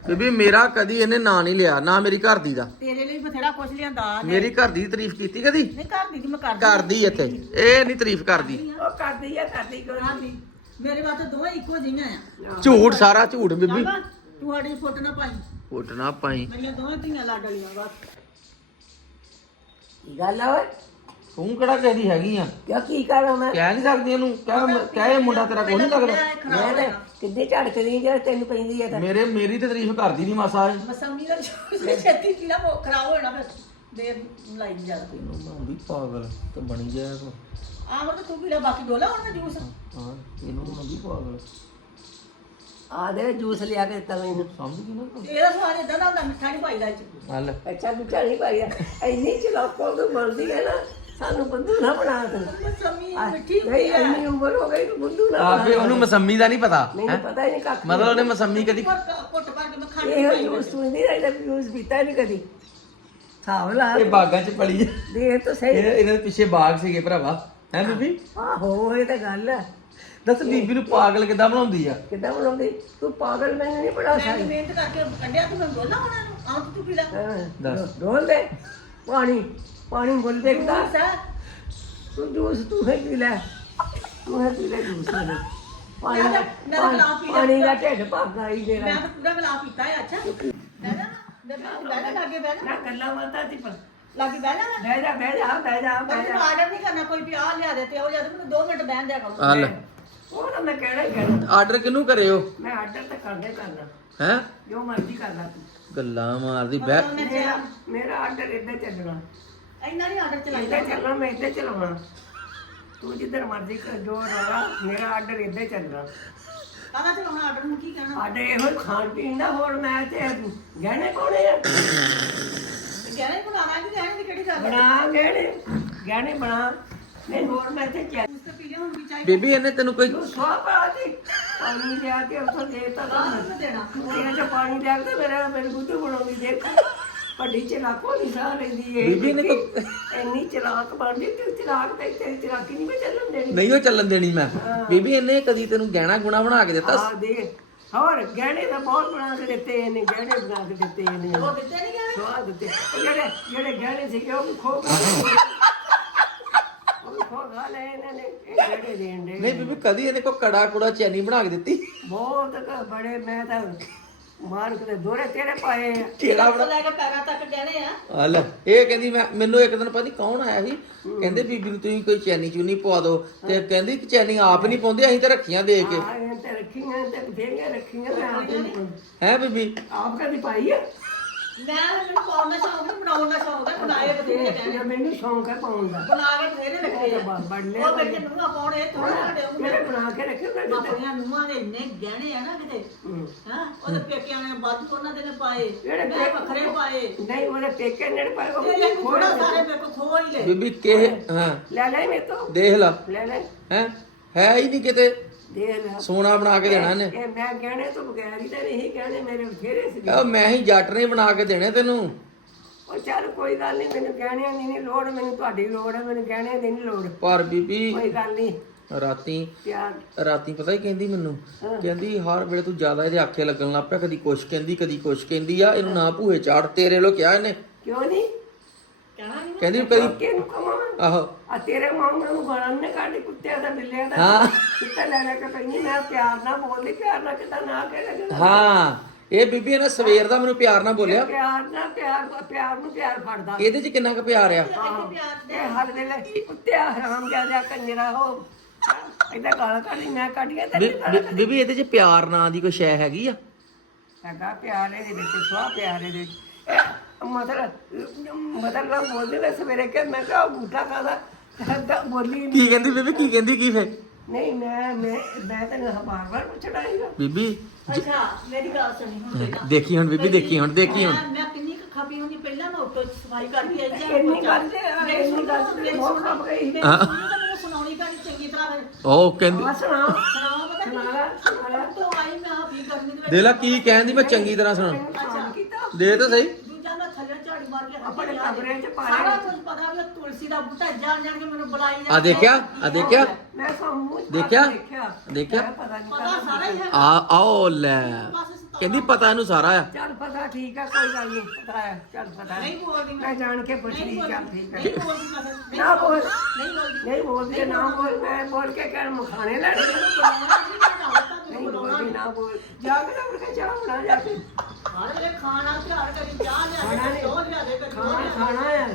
Speaker 1: ਬੀਬੀ ਮੇਰਾ ਕਦੀ ਇਹਨੇ ਨਾਂ ਨਹੀਂ ਲਿਆ ਨਾ ਮੇਰੀ ਘਰ ਦੀ ਦਾ।
Speaker 3: ਤੇਰੇ ਲਈ ਬਥੇਰਾ ਕੁਛ ਲਿਆਂਦਾ ਆ
Speaker 1: ਮੇਰੀ ਘਰ ਦੀ ਤਾਰੀਫ ਕੀਤੀ ਕਦੀ?
Speaker 3: ਨਹੀਂ ਘਰ ਦੀ ਨੀ ਮੈਂ ਕਰਦੀ
Speaker 1: ਕਰਦੀ ਇੱਥੇ। ਇਹ ਨਹੀਂ ਤਾਰੀਫ ਕਰਦੀ।
Speaker 2: ਉਹ ਕਰਦੀ ਆ ਕਰਦੀ ਕੋਈ
Speaker 3: ਕਰਦੀ। ਮੇਰੇ ਵਾਸਤੇ ਦੋਵੇਂ ਇੱਕੋ ਜਿਹੀਆਂ ਆ
Speaker 1: ਝੂਠ ਸਾਰਾ ਝੂਠ ਬੀਬੀ।
Speaker 3: ਬਾਬਾ ਤੂੰ ਸਾਡੀ ਫੁੱਟ ਨਾ ਪਾਈ।
Speaker 1: ਉੱਠਣਾ ਪਾਈ।
Speaker 3: ਮੇਰੀਆਂ ਦੋਵੇਂ ਧੀਆਂ ਲੱਗ ਗਈਆਂ ਬਸ।
Speaker 2: ਕੀ ਗੱਲ ਆ ਓਏ?
Speaker 1: ਤੂੰ ਕਿਹੜਾ ਕਿਸੇ ਦੀ ਹੈਗੀ ਆ?
Speaker 2: ਕਿਆ ਕੀ ਕਰਾਂ ਮੈਂ?
Speaker 1: ਕਹਿ ਨਹੀਂ ਸਕਦੀ ਇਹਨੂੰ। ਕਹਿ ਕਹਿ ਇਹ ਮੁੰਡਾ ਤੇਰਾ ਕੋਈ ਨਹੀਂ ਲੱਗਦਾ।
Speaker 2: ਮੈਂ ਤੇ ਕਿੱਦੇ ਝੜਕਦੀ ਜੇ ਤੈਨੂੰ ਪੈਂਦੀ ਹੈ ਤਾਂ।
Speaker 1: ਮੇਰੇ ਮੇਰੀ ਤੇ ਤਾਰੀਫ ਕਰਦੀ ਨਹੀਂ ਮਾਸਾ। ਇਹ।
Speaker 3: ਮਸੰਮੀ ਦਾ ਛੇਤੀ ਪੀਣਾ ਉਹ ਖਰਾਬ ਹੋ ਜਾਣਾ ਫਿਰ। ਦੇ ਲਾਈ ਜ਼ਿਆਦਾ।
Speaker 1: ਤੈਨੂੰ ਬਣਾਉਂਦੀ ਪਾਗਲ ਤੇ ਬਣੀ ਜਾਇਆ ਤੂੰ।
Speaker 3: ਆਹ ਹੁਣ ਤਾਂ ਤੂੰ ਪੀਣਾ ਬਾਕੀ ਡੋਲਾ ਹੁਣ ਮੈਂ ਜੂਸ।
Speaker 1: ਹਾਂ ਇਹਨੂੰ ਬਣਾਉਂਦੀ ਪਾਗਲ।
Speaker 2: ਆ ਦੇ ਜੂਸ ਲਿਆ ਕੇ ਦਿੱਤਾ ਮੈਨੂੰ।
Speaker 1: ਸਮਝ ਗਈ ਨਾ
Speaker 3: ਇਹਦਾ ਸਵਾਦ ਇਦਾਂ ਦਾ ਹੁੰਦਾ ਮਿੱਠਾ ਨਹੀਂ ਪਾਈਦਾ ਇਹ ਚ।
Speaker 1: ਹਲ।
Speaker 2: ਅੱਛਾ ਮਿੱਠਾ ਨਹੀਂ ਪਾਈਆ ਇੰਨੀ ਚਲਾਕੋ ਤੂੰ ਬਣਦੀ ਹੈ ਨਾ। ਸਾਨੂੰ ਬੰਦੂ ਨਾ ਬਣਾ ਤੂੰ
Speaker 3: ਮਸੰਮੀ ਮਿੱਠੀ
Speaker 2: ਨਹੀਂ ਇੰਨੀ ਉਮਰ ਹੋ ਗਈ ਤੂੰ ਬੰਦੂ ਨਾ
Speaker 1: ਆਪੇ ਉਹਨੂੰ ਮਸੰਮੀ ਦਾ ਨਹੀਂ ਪਤਾ
Speaker 2: ਮੈਨੂੰ ਪਤਾ ਹੀ? ਨਹੀਂ ਕੱਖ
Speaker 1: ਮਤਲਬ ਉਹਨੇ ਮਸੰਮੀ ਕਦੀ
Speaker 3: ਘੁੱਟ ਘੁੱਟ ਭਰ ਕੇ ਮੈਂ ਖੰਡ
Speaker 2: ਇਹੋ ਜੂਸ ਤੂੰ ਨਹੀਂ ਇਹਦਾ ਜੂਸ ਪੀਤਾ ਨਹੀਂ ਕਦੀ। ਸਾਵਲਾ
Speaker 1: ਇਹ ਬਾਗਾਂ 'ਚ ਪਲੀ ਹੈ।
Speaker 2: ਦੇ ਤਾਂ ਸਹੀ।
Speaker 1: ਇਹ ਇਹਨਾਂ ਦੇ ਪਿੱਛੇ ਬਾਗ ਸੀਗੇ ਭਰਾਵਾ। ਹੈ ਬੀਬੀ?
Speaker 2: ਆਹੋ ਇਹ ਤਾਂ ਗੱਲ ਹੈ।
Speaker 1: ਦੱਸ ਬੀਬੀ ਨੂੰ ਪਾਗਲ ਕਿੱਦਾਂ ਬਣਾਉਂਦੀ ਆ?
Speaker 2: ਕਿੱਦਾਂ ਬਣਾਉਂਦੀ? ਤੂੰ ਪਾਗਲ ਮੈਨੂੰ ਨਹੀਂ
Speaker 3: ਮੈਂ
Speaker 2: ਸਕਦੀ।
Speaker 3: ਮਿਹਨਤ ਕਰਕੇ ਕੱਢਿਆ ਤੂੰ ਮੈਂ ਡੋਲਾ ਹੋਣਾ ਨੂੰ। ਆਹ ਤੂੰ ਪੀ ਲੈ
Speaker 1: ਦੱਸ।
Speaker 2: ਡੋਲ ਦੇ। ਪਾਣੀ।
Speaker 3: ਹੈ।
Speaker 2: ਤੂੰ ਜੂਸ ਤੂੰ ਹੈ ਪੀ ਲੈ। ਤੂੰ ਹੈ ਪੀ ਲੈ ਜੂਸ ਲੈ ਪਾਣੀ
Speaker 3: ਮੈਂ
Speaker 2: ਦਾ
Speaker 3: ਤਾਂ- ਮੈਂ ਤਾਂ ਗਲਾਸ ਪੀ ਲਿਆ।
Speaker 2: ਪਾਣੀ ਦਾ ਢਿੱਡ ਭਰਦਾ ਹੀ
Speaker 3: ਮੈਂ ਤਾਂ ਪੂਰਾ ਗਲਾਸ ਪੀਤਾ ਹੈ ਅੱਛਾ। ਬਹਿ ਜਾ ਬਹਿ ਜਾ ਬਹਿ ਜਾ ਲਾਗੇ ਬਹਿ ਜਾ।
Speaker 2: ਨਾ ਗੱਲਾਂ ਮਾਤਾ ਦੀ ਪਰ
Speaker 3: ਲਾਗੇ ਬਹਿ ਜਾ
Speaker 2: ਬਹਿ ਜਾ ਬਹਿ ਜਾ ਬਹਿ ਜਾ ਬਹਿ
Speaker 3: ਮੈਨੂੰ ਆਰਡਰ ਨਹੀਂ ਕਰਨਾ ਕੋਈ ਵੀ ਆਹ ਲਿਆ ਦੇ ਤੇ ਉਹ ਲਿਆ ਦੇ ਮੈਨੂੰ 2 ਮਿੰਟ ਬਹਿਣ ਦਿਆ ਕਰੋ।
Speaker 1: ਹਲ
Speaker 2: ਉਹ ਨਾ ਮੈਂ ਕਹਿਣਾ ਹੀ ਕਹਿਣਾ।
Speaker 1: ਆਰਡਰ ਕਿਹਨੂੰ ਕਰਿਓ?
Speaker 2: ਮੈਂ ਆਰਡਰ ਤਾਂ ਕਰਦੇ
Speaker 1: ਹੈ?
Speaker 2: ਜੋ ਮਰਜ਼ੀ ਕਰਨਾ ਤੂੰ।
Speaker 1: ਗੱਲਾਂ ਮਾਰਦੀ ਬੈ
Speaker 2: ਮੇਰਾ ਮੇਰਾ ਆਰਡਰ ਇੱਦਾਂ ਚੱਲਣਾ।
Speaker 3: ਇੰਨਾ ਨਹੀਂ ਆਰਡਰ ਚਲਾਈ
Speaker 2: ਇੱਦਾਂ ਚੱਲਣਾ ਮੈਂ ਇੱਦਾਂ ਚਲਾਉਣਾ ਤੂੰ ਜਿੱਧਰ ਮਰਜ਼ੀ ਕਰ ਜੋ ਰੋਣਾ ਮੇਰਾ ਆਰਡਰ ਇੱਦਾਂ ਚੱਲਣਾ
Speaker 3: ਕਾਹਦਾ ਚਲਾਉਣਾ ਆਰਡਰ ਨੂੰ ਕੀ ਕਹਿਣਾ?
Speaker 2: ਸਾਡੇ ਇਹੋ ਹੀ ਖਾਣ ਪੀਣ ਦਾ ਹੋਰ ਮੈਂ ਤੇ ਗਹਿਣੇ ਪਾਉਣੇ ਆ।
Speaker 3: ਗਹਿਣੇ ਬਣਾਣਾ ਕਿ ਗਹਿਣੇ ਦੀ ਕਿਹੜੀ ਗੱਲ ਹੈ
Speaker 2: ਬਣਾ ਗਹਿਣੇ ਗਹਿਣੇ ਬਣਾ। ਨਹੀਂ ਹੋਰ ਮੈਂ ਤੇ ਚੱਲ
Speaker 3: ਉਸ ਤੇ ਪੀ ਲਿਆ ਹੁਣ ਵੀ ਚਾਹੀਦਾ
Speaker 1: ਬੀਬੀ ਇਹਨੇ ਤੈਨੂੰ ਕੋਈ
Speaker 2: ਤੂੰ ਸਵਾ ਪਾ ਦੀ ਪਾਣੀ ਲਿਆ ਕੇ ਉੱਥੋਂ ਦੇ ਤਾ
Speaker 3: ਨੂੰ ਦੇਣਾ?
Speaker 2: ਇਹ ਚ ਪਾਣੀ ਲਿਆ ਕੇ ਮੇਰਾ ਮੇਰੇ ਬੁੱਧੂ ਬਣਾਉਂਦੀ ਦੇਖ। ਵੱਡੀ ਚਲਾਕੋ ਨਹੀਂ ਸਾਹ ਲੈਂਦੀ ਏ।
Speaker 1: ਬੀਬੀ ਨੇ ਕੋਈ-
Speaker 2: ਇੰਨੀ ਚਲਾਕ ਬਣਦੀ ਤੇ ਚਲਾਕ ਤੇ ਤੇਰੀ ਚਲਾਕੀ ਨਹੀਂ ਮੈਂ ਚੱਲਣ ਦੇਣੀ।
Speaker 1: ਨਹੀਂ ਉਹ ਚੱਲਣ ਦੇਣੀ ਮੈਂ। ਬੀਬੀ ਇਹਨੇ ਕਦੀ ਤੈਨੂੰ ਗਹਿਣਾ ਗੁਣਾ ਬਣਾ ਕੇ ਦਿੱਤਾ?
Speaker 2: ਆ ਦੇ। ਹੋਰ ਗਹਿਣੇ ਤਾਂ ਬਹੁਤ ਬਣਾ ਕੇ ਦਿੱਤੇ ਇਹਨੇ ਗਹਿਣੇ ਬਣਾ ਕੇ ਦਿੱਤੇ ਇਹਨੇ।
Speaker 3: ਉਹ ਦਿੱਤੇ ਨਹੀਂ ਗਏ
Speaker 2: ਸਵਾਦ ਦਿੱਤੇ। ਉਹ ਜਿਹੜੇ ਜਿਹੜੇ ਗਹਿਣੇ ਸੀ ਉਹ ਵੀ ਖੋ ਖਾ ਲਏ। ਉਹ ਵੀ ਖੋ ਖਾ ਲਏ ਇਹਨਾਂ ਨੇ ਇਹ ਗਹਿਣੇ ਦੇਣ ਦੇ।
Speaker 1: ਨਹੀਂ ਬੀਬੀ ਕਦੀ ਇਹਨੇ ਕੋ ਕੜਾ ਕੁੜਾ ਚੈਨੀ ਬਣਾ ਕੇ ਦਿੱਤੀ?
Speaker 2: ਬਹੁਤ ਕ- ਬੜੇ ਮੈਂ ਤਾਂ ਮਾਰ ਕੇ ਦੋਰੇ ਤੇਰੇ ਪਾਏ ਆ।
Speaker 1: ਕਿਹੜਾ
Speaker 3: ਤੋਂ ਲੈ ਕੇ ਪੈਰਾਂ ਤੱਕ ਗਹਿਣੇ ਆ।
Speaker 1: ਆ ਲੈ ਇਹ ਕਹਿੰਦੀ ਮੈਂ ਮੈਨੂੰ ਇੱਕ ਦਿਨ ਪਤਾ ਨੀ ਕੌਣ ਆਇਆ ਸੀ? ਕਹਿੰਦੇ ਬੀਬੀ ਨੂੰ ਤੁਸੀਂ ਕੋਈ ਚੈਨੀ ਚੂਨੀ ਪਵਾ ਦਿਓ। ਤੇ ਕਹਿੰਦੀ ਕਿ ਚੈਨੀ ਆਪ ਨਹੀਂ ਪਾਉਂਦੇ ਅਸੀਂ ਤਾਂ ਰੱਖੀਆਂ ਦੇ ਕੇ।
Speaker 2: ਆ ਇਹ ਤੇ ਰੱਖੀਆਂ ਤੇ ਬਥੇਰੀਆਂ ਰੱਖੀਆਂ ਮੈਂ ਆਪ ਪਾਉਂਦੀ।
Speaker 1: ਹੈ ਬੀਬੀ?
Speaker 2: ਆਪ ਕਦੀ ਪਾਈ ਆ?
Speaker 3: ਮੈਂ ਮੈਨੂੰ ਪਾਉਣ ਦਾ ਸ਼ੌਂਕ ਹੈ ਬਣਾਉਣ ਦਾ ਸ਼ੌਂਕ ਹੈ ਬਣਾਏ ਬਥੇਰੇ ਗਹਿਣੇ
Speaker 2: ਇਹ ਮੈਨੂੰ ਸ਼ੌਂਕ ਹੈ ਪਾਉਣ ਦਾ।
Speaker 3: ਬਣਾ ਕੇ ਬਥੇਰੇ ਰੱਖੇ ਆ।
Speaker 2: ਬੜਨੇ
Speaker 3: ਉਹ ਬੱਚੇ ਨੂੰਹਾਂ ਪਾਉਣੇ ਥੋੜਾ ਸਾਡੇ
Speaker 2: ਜਿਹੜੇ ਬਣਾ ਕੇ ਰੱਖੇ ਮੈਂ ਕਿਤੇ
Speaker 3: ਆਪਣੀਆਂ ਨੂੰਹਾਂ ਦੇ ਇੰਨੇ ਗਹਿਣੇ ਆ ਨਾ ਕਿਤੇ।
Speaker 2: ਹੂੰ।
Speaker 3: ਹਾਂ ਉਹਦੇ ਪੇਕਿਆਂ ਨੇ ਵੱਧ ਉਹਨਾਂ ਦੇ ਨੇ ਪਾਏ।
Speaker 2: ਜਿਹੜੇ
Speaker 3: ਮੈਂ ਵੱਖਰੇ ਪਾਏ।
Speaker 2: ਨਹੀਂ ਉਹਦੇ ਪੇਕੇ ਨੇ ਪਾਏ ਉਹ
Speaker 3: ਤੇ ਇਹ ਥੋੜਾ ਸਾਰੇ ਮੇਰੇ ਕੋਲ ਖੋ ਹੀ ਲੈ
Speaker 1: ਬੀਬੀ ਕਿਹ ਹਾਂ।
Speaker 2: ਲੈ ਲੈ ਮੇਰੇ ਤੋਂ।
Speaker 1: ਦੇਖ ਲਾ।
Speaker 2: ਲੈ ਲੈ।
Speaker 1: ਹੈ? ਹੈ ਹੀ ਨਹੀਂ ਕਿਤੇ।
Speaker 2: ਦੇ ਲੈ
Speaker 1: ਸੋਨਾ ਬਣਾ ਕੇ ਦੇਣਾ ਇਹਨੇ।
Speaker 2: ਇਹ ਮੈਂ ਗਹਿਣੇ ਤੋਂ ਬਗੈਰ ਹੀ ਤਾਂ ਨਹੀਂ ਗਹਿਣੇ ਮੇਰੇ ਬਥੇਰੇ ਸੀ।
Speaker 1: ਮੈਂ ਹੀ ਜੱਟ ਨੇ ਬਣਾ ਕੇ ਦੇਣੇ ਤੈਨੂੰ।
Speaker 2: ਉਹ ਚੱਲ ਕੋਈ ਗੱਲ ਨਹੀਂ ਮੈਨੂੰ ਗਹਿਣਿਆਂ ਦੀ ਨਹੀਂ ਲੋੜ ਮੈਨੂੰ ਤੁਹਾਡੀ ਲੋੜ ਹੈ ਮੈਨੂੰ ਗਹਿਣਿਆਂ ਦੀ ਨਹੀਂ ਲੋੜ।
Speaker 1: ਪਰ ਬੀਬੀ
Speaker 2: ਕੋਈ ਗੱਲ ਨਹੀਂ।
Speaker 1: ਰਾਤੀ
Speaker 2: ਪਿਆਰ।
Speaker 1: ਰਾਤੀ ਪਤਾ ਹੀ ਕਹਿੰਦੀ ਮੈਨੂੰ? ਕਹਿੰਦੀ ਹਰ ਵੇਲੇ ਤੂੰ ਜ਼ਿਆਦਾ ਇਹਦੇ ਆਖੇ ਲੱਗਣ ਲੱਗ ਪਿਆ ਕਦੀ ਕੁਛ ਕਹਿੰਦੀ ਕਦੀ ਕੁਛ ਕਹਿੰਦੀ ਆ ਇਹਨੂੰ ਨਾ ਭੂਏ ਚਾੜ ਤੇਰੇ ਲੋ ਕਿਹਾ ਇਹਨੇ।
Speaker 2: ਕਿਉਂ ਨਹੀਂ?
Speaker 1: ਕਹਿੰਦੀ ਕਦੀ
Speaker 2: ਕਿਹਨੂੰ ਕਮਾਂ
Speaker 1: ਆਹੋ।
Speaker 2: ਆ ਤੇਰੇ ਮਾਮਾ ਨੂੰ ਗਾਲਾਂ ਨੇ ਕੱਢ ਕੁੱਤਿਆਂ ਦਾ ਬਿੱਲਿਆਂ ਦਾ।
Speaker 1: ਹਾਂ।
Speaker 2: ਕਿੱਤਾ ਲੈ ਲੈ ਕੇ ਕਹਿੰਦੀ ਮੈਂ ਪਿਆਰ ਨਾਲ ਬੋਲਦੀ ਪਿਆਰ ਨਾਲ ਕਿਦਾਂ ਨਾ ਕਹਿ ਲੱਗਦਾ
Speaker 1: ਹਾਂ। ਇਹ ਬੀਬੀ ਨੇ ਸਵੇਰ ਦਾ ਮੈਨੂੰ ਪਿਆਰ ਨਾਲ ਬੋਲਿਆ।
Speaker 2: ਪਿਆਰ ਨਾਲ ਪਿਆਰ ਪਿਆਰ ਨੂੰ ਪਿਆਰ ਫੜਦਾ।
Speaker 1: ਇਹਦੇ 'ਚ ਕਿੰਨਾ ਕੁ ਪਿਆਰ ਆ?
Speaker 2: ਇਹ ਹਰ ਵੇਲੇ ਕੁੱਤਿਆ ਹਰਾਮ ਜ਼ਿਆਦਾ ਕੰਜਰਾ ਹੋ ਇਹਦਾ ਗਾਲਾਂ ਕੱਢੀ ਮੈਂ ਕੱਢੀਆਂ ਤੇ
Speaker 1: ਬੀ- ਬੀ- ਬੀਬੀ ਇਹਦੇ 'ਚ ਪਿਆਰ ਨਾਂ ਦੀ ਕੋਈ ਸ਼ੈ ਹੈਗੀ ਆ?
Speaker 2: ਹੈਗਾ ਪਿਆਰ ਇਹਦੇ ਵਿੱਚ ਸਵਾ ਪਿਆਰ ਇਹਦੇ ਵਿੱਚ। ਇਹ ਮਤਲਬ ਮਤਲਬ ਬੋਲਦੇ ਵੇ ਸਵੇਰੇ ਕਿ ਮੈਂ ਕਿਹਾ ਉਹ ਬੂਟਾ ਖਾਦਾ ਬੋਲੀ ਨਹੀਂ
Speaker 1: ਕੀ ਕਹਿੰਦੀ ਬੀਬੀ ਕੀ ਕਹਿੰਦੀ ਕੀ ਫੇ
Speaker 2: ਨਹੀਂ ਮੈਂ ਮੈਂ ਮੈਂ ਤੈਨੂੰ ਬਾਰ ਬਾਰ ਪੁੱਛਣਾ ਹੀਗਾ
Speaker 1: ਬੀਬੀ
Speaker 3: ਅੱਛਾ ਮੇਰੀ ਗੱਲ ਸੁਣੀ ਹੁਣ ਪਹਿਲਾਂ।
Speaker 1: ਦੇਖੀ ਹੁਣ ਬੀਬੀ ਦੇਖੀ ਹੁਣ ਦੇਖੀ ਹੁਣ।
Speaker 3: ਮੈਂ ਮੈਂ ਕਿੰਨੀ ਕੁ ਖਪੀ ਹੁੰਦੀ ਪਹਿਲਾਂ ਮੈਂ ਉੱਤੋਂ ਸਫ਼ਾਈ ਕਰਕੇ ਆਈ ਜਾਂ
Speaker 2: ਇੰਨੀ ਗੱਲ ਤੇ ਇੰਨੀ ਗੱਲ ਤੇ ਬਹੁਤ ਖਪ ਗਈ।
Speaker 3: ਮੇਰੀ ਸੁਣੋ ਤਾਂ ਮੈਨੂੰ ਸੁਣਾਉਣੀ ਪੈਣੀ ਚੰਗੀ ਤਰ੍ਹਾਂ ਫਿਰ।
Speaker 1: ਉਹ ਕਹਿੰਦੀ
Speaker 2: ਆ ਸੁਣਾ
Speaker 3: ਸੁਣਾਓ ਪਤਾ
Speaker 2: ਸੁਣਾ ਲੈ ਸੁਣਾ ਲੈ।
Speaker 3: ਤੋਂ ਆਈ ਮੈਂ ਆਪੀ ਕਰਨੀ ਦੇ ਵਿੱਚ।
Speaker 1: ਦੇ ਲਾ ਕੀ ਕਹਿੰਦੀ ਮੈਂ ਚੰਗੀ ਤਰ੍ਹਾਂ ਸੁਣ
Speaker 2: ਅੱਛਾ। ਕੀਤਾ?
Speaker 1: ਦੇ ਤਾਂ ਸਹੀ।
Speaker 3: ਮਾਰ ਕੇ
Speaker 2: ਆਪਣੇ ਕਮਰੇ 'ਚ ਪਾ
Speaker 3: ਸਾਰਾ ਕੁਝ ਪਤਾ ਵੀ ਉਹ ਤੁਲਸੀ ਦਾ ਬੂਟਾ ਜਾਣ ਜਾਣ ਕੇ ਮੈਨੂੰ ਬੁਲਾਈ
Speaker 1: ਆ ਦੇਖਿਆ ਆ ਦੇਖਿਆ?
Speaker 2: ਮੈਂ
Speaker 1: ਦੇਖਿਆ?
Speaker 2: ਦੇਖਿਆ।
Speaker 1: ਦੇਖਿਆ?
Speaker 2: ਮੈਂ ਪਤਾ ਨਹੀਂ
Speaker 3: ਪਤਾ ਸਾਰਾ ਹੀ ਹੈ।
Speaker 1: ਆ ਆਓ ਲੈ। ਕਹਿੰਦੀ ਪਤਾ ਇਹਨੂੰ ਸਾਰਾ ਆ।
Speaker 2: ਚੱਲ ਪਤਾ ਠੀਕ ਆ ਕੋਈ ਗੱਲ ਨਹੀਂ ਪਤਾ ਹੈ ਚੱਲ ਪਤਾ
Speaker 3: ਨਹੀਂ ਬੋਲਦੀ ਮੈਂ।
Speaker 2: ਜਾਣ ਕੇ ਪੁੱਛ ਲਈ ਚੱਲ ਠੀਕ ਹੈ
Speaker 3: ਨਹੀਂ ਬੋਲਦੀ ਮੈਂ ਫਿਰ, ਨਹੀਂ
Speaker 2: ਨਾ ਬੋਲ
Speaker 3: ਨਹੀਂ ਬੋਲਦੀ।
Speaker 2: ਨਹੀਂ ਬੋਲਦੀ ਨਾ ਬੋਲ। ਮੈਂ ਬੋਲ ਕੇ ਕਹਿਣ ਮਖਾਣੇ ਲੈਣੇ।
Speaker 3: ਨਹੀਂ
Speaker 2: ਬੋਲਦੀ ਨਾ ਬੋਲ। ਜਾ ਕੇ ਨਾ ਮੁਰਕੇ ਚਾਹ ਬਣਾ ਜਾ ਕੇ।
Speaker 3: ਹਰ ਵੇਲੇ ਖਾਣਾ ਪਿਆਰ ਕਰੀ ਚਾਹ ਲਿਆ ਦੇ। ਦੋ ਲਿਆ ਦੇ ਕਰੀ
Speaker 2: ਖਾਣਾ ਖਾਣਾ ਹੈ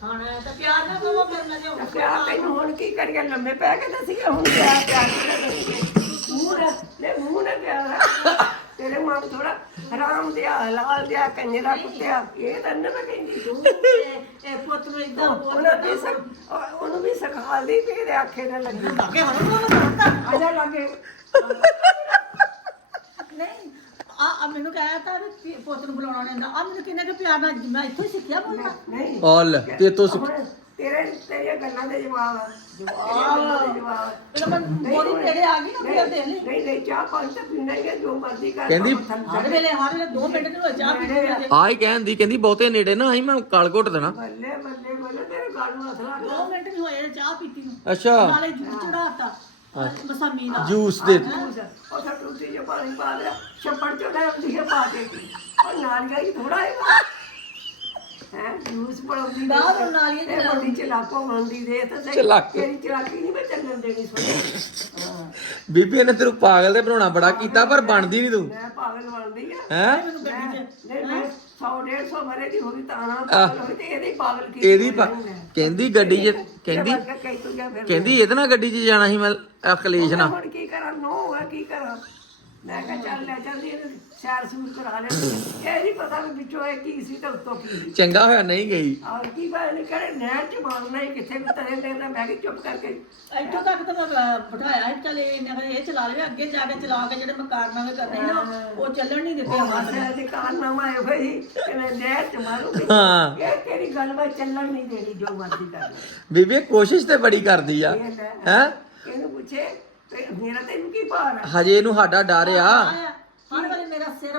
Speaker 3: ਖਾਣਾ ਹੈ ਤਾਂ ਪਿਆਰ ਨਾਲ ਕਹੋ ਫਿਰ
Speaker 2: ਤਾਂ
Speaker 3: ਲਿਆਉਂ
Speaker 2: ਪਿਆਰ ਤੈਨੂੰ ਹੁਣ ਕੀ ਕਰੀਏ? ਲੰਮੇ ਪੈ ਕੇ ਦੱਸੀਏ ਹੁਣ ਪਿਆਰ ਪਿਆਰ ਕਰੀਏ ਮੂੰਹ ਨਾਲ ਲੈ ਮੂੰਹ ਨਾਲ ਪਿਆਰ ਹੈ। ਤੇਰੇ ਮਾਂ ਥੋੜਾ ਹਰਾਮ ਦਿਆ ਲਾਲ ਦਿਆ ਕੰਜਰਾ ਕੁੱਤਿਆ ਇਹ ਤਾਂ ਨਾ ਮੈਂ ਕਹਿੰਦੀ ਤੂੰ।
Speaker 3: ਇਹ ਪੁੱਤ ਨੂੰ ਇਦਾਂ ਬੋਲ
Speaker 2: ਉਹਨਾਂ ਦੀ ਉਹ- ਉਹਨੂੰ ਵੀ ਸਿਖਾ ਲਈ ਵੀ ਇਹਦੇ ਆਖੇ ਨਾ ਲੱਗੀ।
Speaker 3: ਕੇ ਹੁਣ ਉਹਨੂੰ ਕਰਦਾ
Speaker 2: ਆਜਾ ਲਾਗੇ।
Speaker 3: ਨਹੀਂ ਆ ਆ ਮੈਨੂੰ ਕਹਿਆ ਤਾਂ ਪੁੱਤ ਨੂੰ ਬੁਲਾਉਣਾ ਨਹੀਂ ਆਉਂਦਾ। ਆ ਮੈਨੂੰ ਕਿੰਨੇ ਕੁ ਪਿਆਰ ਨਾਲ ਮੈਂ ਇੱਥੋਂ ਹੀ ਸਿੱਖਿਆ ਬੋਲਣਾ।
Speaker 2: ਨਹੀਂ
Speaker 1: ਆ ਲੈ ਤੇ ਤੂੰ
Speaker 2: ਤੇਰੇ ਤੇਰੀਆਂ ਗੱਲਾਂ ਦੇ ਜਵਾਬ ਆ। ਜਵਾਬ। ਦੇ ਜਵਾਬ
Speaker 3: ਪਹਿਲਾਂ ਮੈਂ ਬੋਲੀ ਤੇਰੇ ਆ ਗਈ ਨਾ ਫਿਰ ਦੇ ਲਈ।
Speaker 2: ਨਹੀਂ ਨਹੀਂ ਚਾਹ ਪਾਣੀ ਤਾਂ ਪੀਣਾ ਹੀ ਹੈ ਜੋ ਮਰਜ਼ੀ ਕਰ
Speaker 1: ਕਹਿੰਦੀ-
Speaker 3: ਹਰ ਵੇਲੇ ਹਰ ਵੇਲੇ 2 ਮਿੰਟ ਨੂੰ ਚਾਹ ਪੀ ਕੇ ਦੇ
Speaker 1: ਆ ਹੀ ਕਹਿੰਦੀ ਕਹਿੰਦੀ ਬਹੁਤੇ ਨੇੜੇ ਨਾ ਆਈ ਮੈਂ ਕਾਲ ਘੁੱਟ ਦੇਣਾ।
Speaker 2: ਬੱਲੇ ਬੱਲੇ ਬੱਲੇ ਤੇਰੇ ਗੱਲ ਨੂੰ ਅਸਲਾ
Speaker 3: 2 ਮਿੰਟ ਨਹੀਂ ਹੋਏ ਚਾਹ ਪੀਤੀ ਨੂੰ।
Speaker 1: ਅੱਛਾ।
Speaker 3: ਨਾਲੇ ਜੂਸ ਚੜਾਤਾ ਮਸਾਮੀ ਦਾ।
Speaker 1: ਜੂਸ ਦੇ
Speaker 2: ਉਹ ਤਾਂ ਟੁੱਟੀ ਜੇ ਪਾਣੀ ਪਾ ਲਿਆ ਛੱਪੜ ਚੋਂ ਲੈ ਆਉਂਦੀ ਹੈ ਪਾ ਕੇ। ਉਹ ਨਾਲ ਗਈ ਥੋੜਾ ਹੈ ਹੈ ਜੂਸ ਬਣਾਉਂਦੀ ਦੇ
Speaker 3: ਬਾਹਰ ਨੂੰ ਨਾਲੀਏ ਚ
Speaker 2: ਇਹ ਵੱਡੀ ਚਲਾਕੋ ਬਣਦੀ ਦੇ ਤਾਂ ਸਹੀ
Speaker 1: ਚਲਾਕੀ।
Speaker 2: ਤੇਰੀ ਚਲਾਕੀ ਨਹੀਂ ਮੈਂ ਚੱਲਣ ਦੇਣੀ ਸੁਣ ਹਾਂ।
Speaker 1: ਬੀਬੀ ਨੇ ਤੈਨੂੰ ਪਾਗਲ ਤੇ ਬਣਾਉਣਾ ਬੜਾ ਕੀਤਾ ਪਰ ਬਣਦੀ ਨਹੀਂ ਤੂੰ।
Speaker 2: ਮੈਂ ਪਾਗਲ ਬਣਦੀ ਆ।
Speaker 1: ਹੈ?
Speaker 3: 'ਚ
Speaker 2: ਨਹੀਂ ਮੈਂ 100 150 ਮਰੇ ਦੀ ਹੋਈ ਤਾਂ ਨਾ ਪਾਗਲ ਹੋਈ ਤੇ ਇਹਦੇ ਪਾਗਲ ਕੀ
Speaker 1: ਇਹਦੀ ਪਾ- ਕਹਿੰਦੀ ਗੱਡੀ 'ਚ ਕਹਿੰਦੀ
Speaker 2: ਤੂੰ ਫਿਰ
Speaker 1: ਕਹਿੰਦੀ ਇਹਦੇ ਨਾਲ ਗੱਡੀ 'ਚ ਜਾਣਾ ਸੀ ਮੈਂ ਅਖਲੇਸ਼ ਨਾਲ।
Speaker 2: ਹੁਣ ਕੀ ਕਰਾਂ ਨੋ ਹੋਗਾ ਕੀ ਕਰਾਂ? ਮੈਂ ਕਿਹਾ ਚੱਲ ਲੈ ਚੱਲਦੀ ਇਹਨੂੰ ਸੈਰ ਸੂਰ ਕਰਾ ਲੈ ਇਹ ਨਹੀਂ ਪਤਾ ਵੀ ਵਿੱਚੋਂ ਇਹ ਕੀ ਸੀ ਤੇ ਉੱਤੋਂ ਕੀ ਸੀ।
Speaker 1: ਚੰਗਾ ਹੋਇਆ ਨਹੀਂ ਗਈ।
Speaker 2: ਔਰ ਕੀ ਬਾਤ ਨਹੀਂ ਕਰੇ ਨਹਿਰ ਚ ਮਾਰਨਾ ਹੀ ਕਿੱਥੇ ਵੀ ਤਰੇ ਲੈਣਾ। ਮੈਂ ਕਿ ਚੁੱਪ ਕਰਕੇ।
Speaker 3: ਇੱਥੋਂ ਤੱਕ ਤਾਂ ਮੈਂ ਬ- ਬਿਠਾਇਆ ਸੀ, ਚੱਲ ਇਹ ਨਾ ਇਹ ਚਲਾ ਲਵੇ ਅੱਗੇ ਜਾ ਕੇ ਚਲਾ ਕੇ ਜਿਹੜੇ ਮੈਂ ਕਾਰਨਾਮੇ ਕਰਨੇ ਸੀ ਨਾ ਉਹ ਚੱਲਣ ਨਹੀਂ ਦਿੱਤੇ ਹੱਥ
Speaker 2: ਮਾਸਾ ਦੇ ਕਾਰਨਾਮਾ ਆਏ ਹੋਏ ਸੀ ਕਿ ਮੈਂ ਨਹਿਰ ਚ ਮਾਰੂੰਗੀ *laughs*
Speaker 1: ਹਾਂ।
Speaker 2: ਇਹ ਤੇਰੀ ਗੱਲ ਵਾ ਚੱਲਣ ਨਹੀਂ ਦੇਣੀ ਜੋ ਮਰਜ਼ੀ ਕਰ ਲੈ
Speaker 1: ਬੀਬੀ ਇਹ ਕੋਸ਼ਿਸ਼ ਤੇ ਬੜੀ ਕਰਦੀ ਆ।
Speaker 2: ਇਹ ਲੈ
Speaker 1: ਹੈ।
Speaker 2: ਇਹਨੂੰ ਪੁੱਛੇ ਤੇ ਮੇਰਾ ਤੈਨੂੰ ਕੀ ਭਾਰ ਆ?
Speaker 1: ਹਜੇ ਇਹਨੂੰ ਸਾਡਾ ਡਰ ਆ।
Speaker 3: ਹਰ ਵੇਲੇ ਮੇਰਾ ਸਿਰ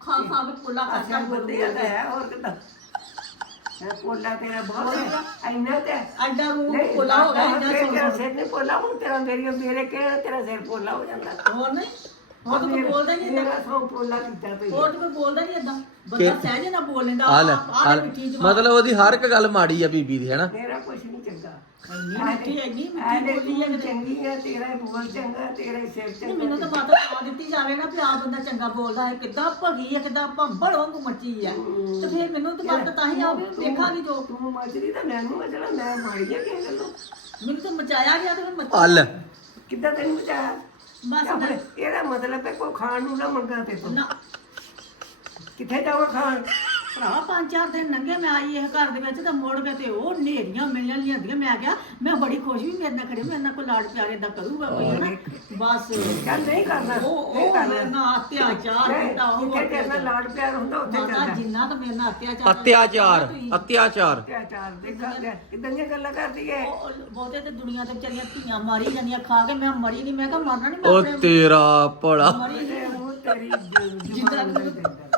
Speaker 3: ਖਾ ਖਾ ਕੇ ਪੁੱਲਾ ਕਰਦਾ
Speaker 2: ਬੰਦੇ ਆ ਤਾਂ ਹੈ ਹੋਰ ਕਿਦਾਂ? ਇਹ ਪੋਲਾ ਤੇਰਾ ਬਹੁਤ ਹੈ ਇੰਨਾ ਤੇ
Speaker 3: ਅੱਡਾ ਨੂੰ
Speaker 2: ਨਹੀਂ
Speaker 3: ਪੁੱਲਾ ਹੋ ਗਿਆ ਇੰਨਾ
Speaker 2: ਤੇਰਾ
Speaker 3: ਸੋਹਣਾ।
Speaker 2: ਸਿਰ ਨਹੀਂ ਪੋਲਾ ਹੁਣ ਤੇਰਾ ਮੇਰੀ ਮੇਰੇ ਕਿਹੜਾ ਤੇਰਾ ਸਿਰ ਪੋਲਾ ਹੋ ਜਾਂਦਾ?
Speaker 3: ਹੋਰ ਨਹੀਂ ਉਹ ਤਾਂ ਕੋਈ ਬੋਲਦਾ ਨਹੀਂ ਏਦਾਂ।
Speaker 2: ਸੌ ਪੋਲਾ ਕੀਤਾ ਪਈ
Speaker 3: ਉਹ ਤਾਂ ਕੋਈ ਬੋਲਦਾ ਨਹੀਂ ਏਦਾਂ। ਬੰਦਾ ਸਹਿਜ ਨਾ ਬੋਲ ਲੈਂਦਾ
Speaker 1: ਆ ਲੈ
Speaker 3: ਆਹ
Speaker 1: ਆ
Speaker 3: ਲੈ
Speaker 1: ਲੈ।
Speaker 3: ਮਿੱਠੀ ਜ਼ਬਾਨ
Speaker 1: ਮਤਲਬ ਉਹਦੀ ਹਰ ਇੱਕ ਗੱਲ ਮਾੜੀ ਆ ਬੀਬੀ ਦੀ ਹੈਨਾ
Speaker 2: ਮੇਰਾ ਕੁਛ ਨਹੀਂ ਚੰਗਾ।
Speaker 3: ਇੰਨੀ ਮਿੱਠੀ ਇੰਨੀ
Speaker 2: ਐਨੇ
Speaker 3: ਮਿੱਠੀ ਬੋਲੀ ਹੈ
Speaker 2: ਤੂੰ ਚੰਗੀ ਆ ਤੇਰਾ ਹੀ ਬੋਲ ਚੰਗਾ ਤੇਰਾ ਹੀ ਸਿਰ
Speaker 3: ਨਹੀਂ,
Speaker 2: ਚੰਗਾ
Speaker 3: ਮੈਨੂੰ ਤਾਂ ਬਾਤ ਆ ਦਿੱਤੀ ਜਾਵੇ ਨਾ ਵੀ ਆ ਬੰਦਾ ਚੰਗਾ ਬੋਲਦਾ ਹੈ ਕਿੱਦਾਂ ਭਗੀ ਹੈ ਕਿੱਦਾਂ ਭੰਬੜ ਵਾਂਗੂ ਮੱਚੀ ਹੈ। ਤੇ ਫਿਰ ਮੈਨੂੰ ਤਾਂ ਬਾਤ ਤਾਂ ਹੀ ਆਵੇ ਵੇਖਾਂਗੀ ਜੋ।
Speaker 2: ਤੂੰ ਮੱਚਦੀ ਤਾਂ ਮੈਨੂੰ ਮਚਣਾ ਮੈਂ ਮਾੜੀ ਆ ਕਿਸੇ ਗੱਲੋਂ।
Speaker 3: ਮੈਨੂੰ ਤਾਂ ਮਚਾਇਆ ਗਿਆ ਤੇ
Speaker 2: ਕਿੱਦਾਂ ਤੈਨੂੰ
Speaker 3: ਬਸ
Speaker 2: ਇਹਦਾ ਮਤਲਬ ਹੈ ਕੋਈ ਖਾਣ ਨੂੰ ਨਾ ਮੰਗਾ ਤੇ ਤੂੰ।
Speaker 3: ਨਾ।
Speaker 2: ਕਿੱਥੇ ਜਾਵਾਂ ਖਾਣ?
Speaker 3: ਭਰਾ ਪੰਜ ਚਾਰ ਦਿਨ ਲੰਘੇ ਮੈਂ ਆਈ ਇਹ ਘਰ ਦੇ ਵਿੱਚ ਤਾਂ ਮੁੜ ਕੇ ਤੇ ਉਹ ਨੇਰੀਆਂ ਮਿਲੀਆਂ ਲਿਆਂਦੀਆਂ ਮੈਂ ਕਿਹਾ ਮੈਂ ਬੜੀ ਖੁਸ਼ ਵੀ ਮੇਰੇ ਨਾਲ ਖੜੇ ਮੇਰੇ ਨਾਲ ਕੋਈ ਲਾਡ ਪਿਆਰ ਏਦਾਂ ਕਰੂਗਾ ਕੋਈ ਹਨਾ? ਬਸ।
Speaker 2: ਚੱਲ ਨਹੀਂ ਕਰਨਾ
Speaker 3: ਉਹ ਉਹ ਮੇਰੇ ਨਾਲ ਅਤਿਆਚਾਰ ਕੀਤਾ ਉਹ
Speaker 2: ਜਿੱਥੇ ਤੇਰੇ ਨਾਲ ਲਾਡ ਪਿਆਰ ਹੁੰਦਾ ਉੱਥੇ ਚੱਲਦਾ
Speaker 3: ਜਿੰਨਾ ਤਾਂ ਮੇਰੇ ਨਾਲ ਅਤਿਆਚਾਰ
Speaker 1: ਅਤਿਆਚਾਰ ਅਤਿਆਚਾਰ।
Speaker 2: ਅਤਿਆਚਾਰ ਦੇਖਾ ਗਿਆ ਕਿਦਾਂ ਦੀਆਂ ਗੱਲਾਂ ਕਰਦੀ ਹੈ
Speaker 3: ਉਹ ਬਹੁਤੇ ਤੇ ਦੁਨੀਆ ਤੇ ਵਿਚਾਰੀਆਂ ਧੀਆਂ ਮਾਰੀ ਜਾਂਦੀਆਂ ਖਾ ਕੇ ਮੈਂ ਮਰੀ ਨਹੀਂ ਮੈਂ ਕਿਹਾ ਮਰਨਾ ਨਹੀਂ ਮੈਂ
Speaker 1: ਉਹ ਤੇਰਾ ਭਲਾ।
Speaker 3: ਮਰੀ
Speaker 2: ਤੇ ਉਹ ਤੇਰੀ
Speaker 3: ਜਿੰਦਾ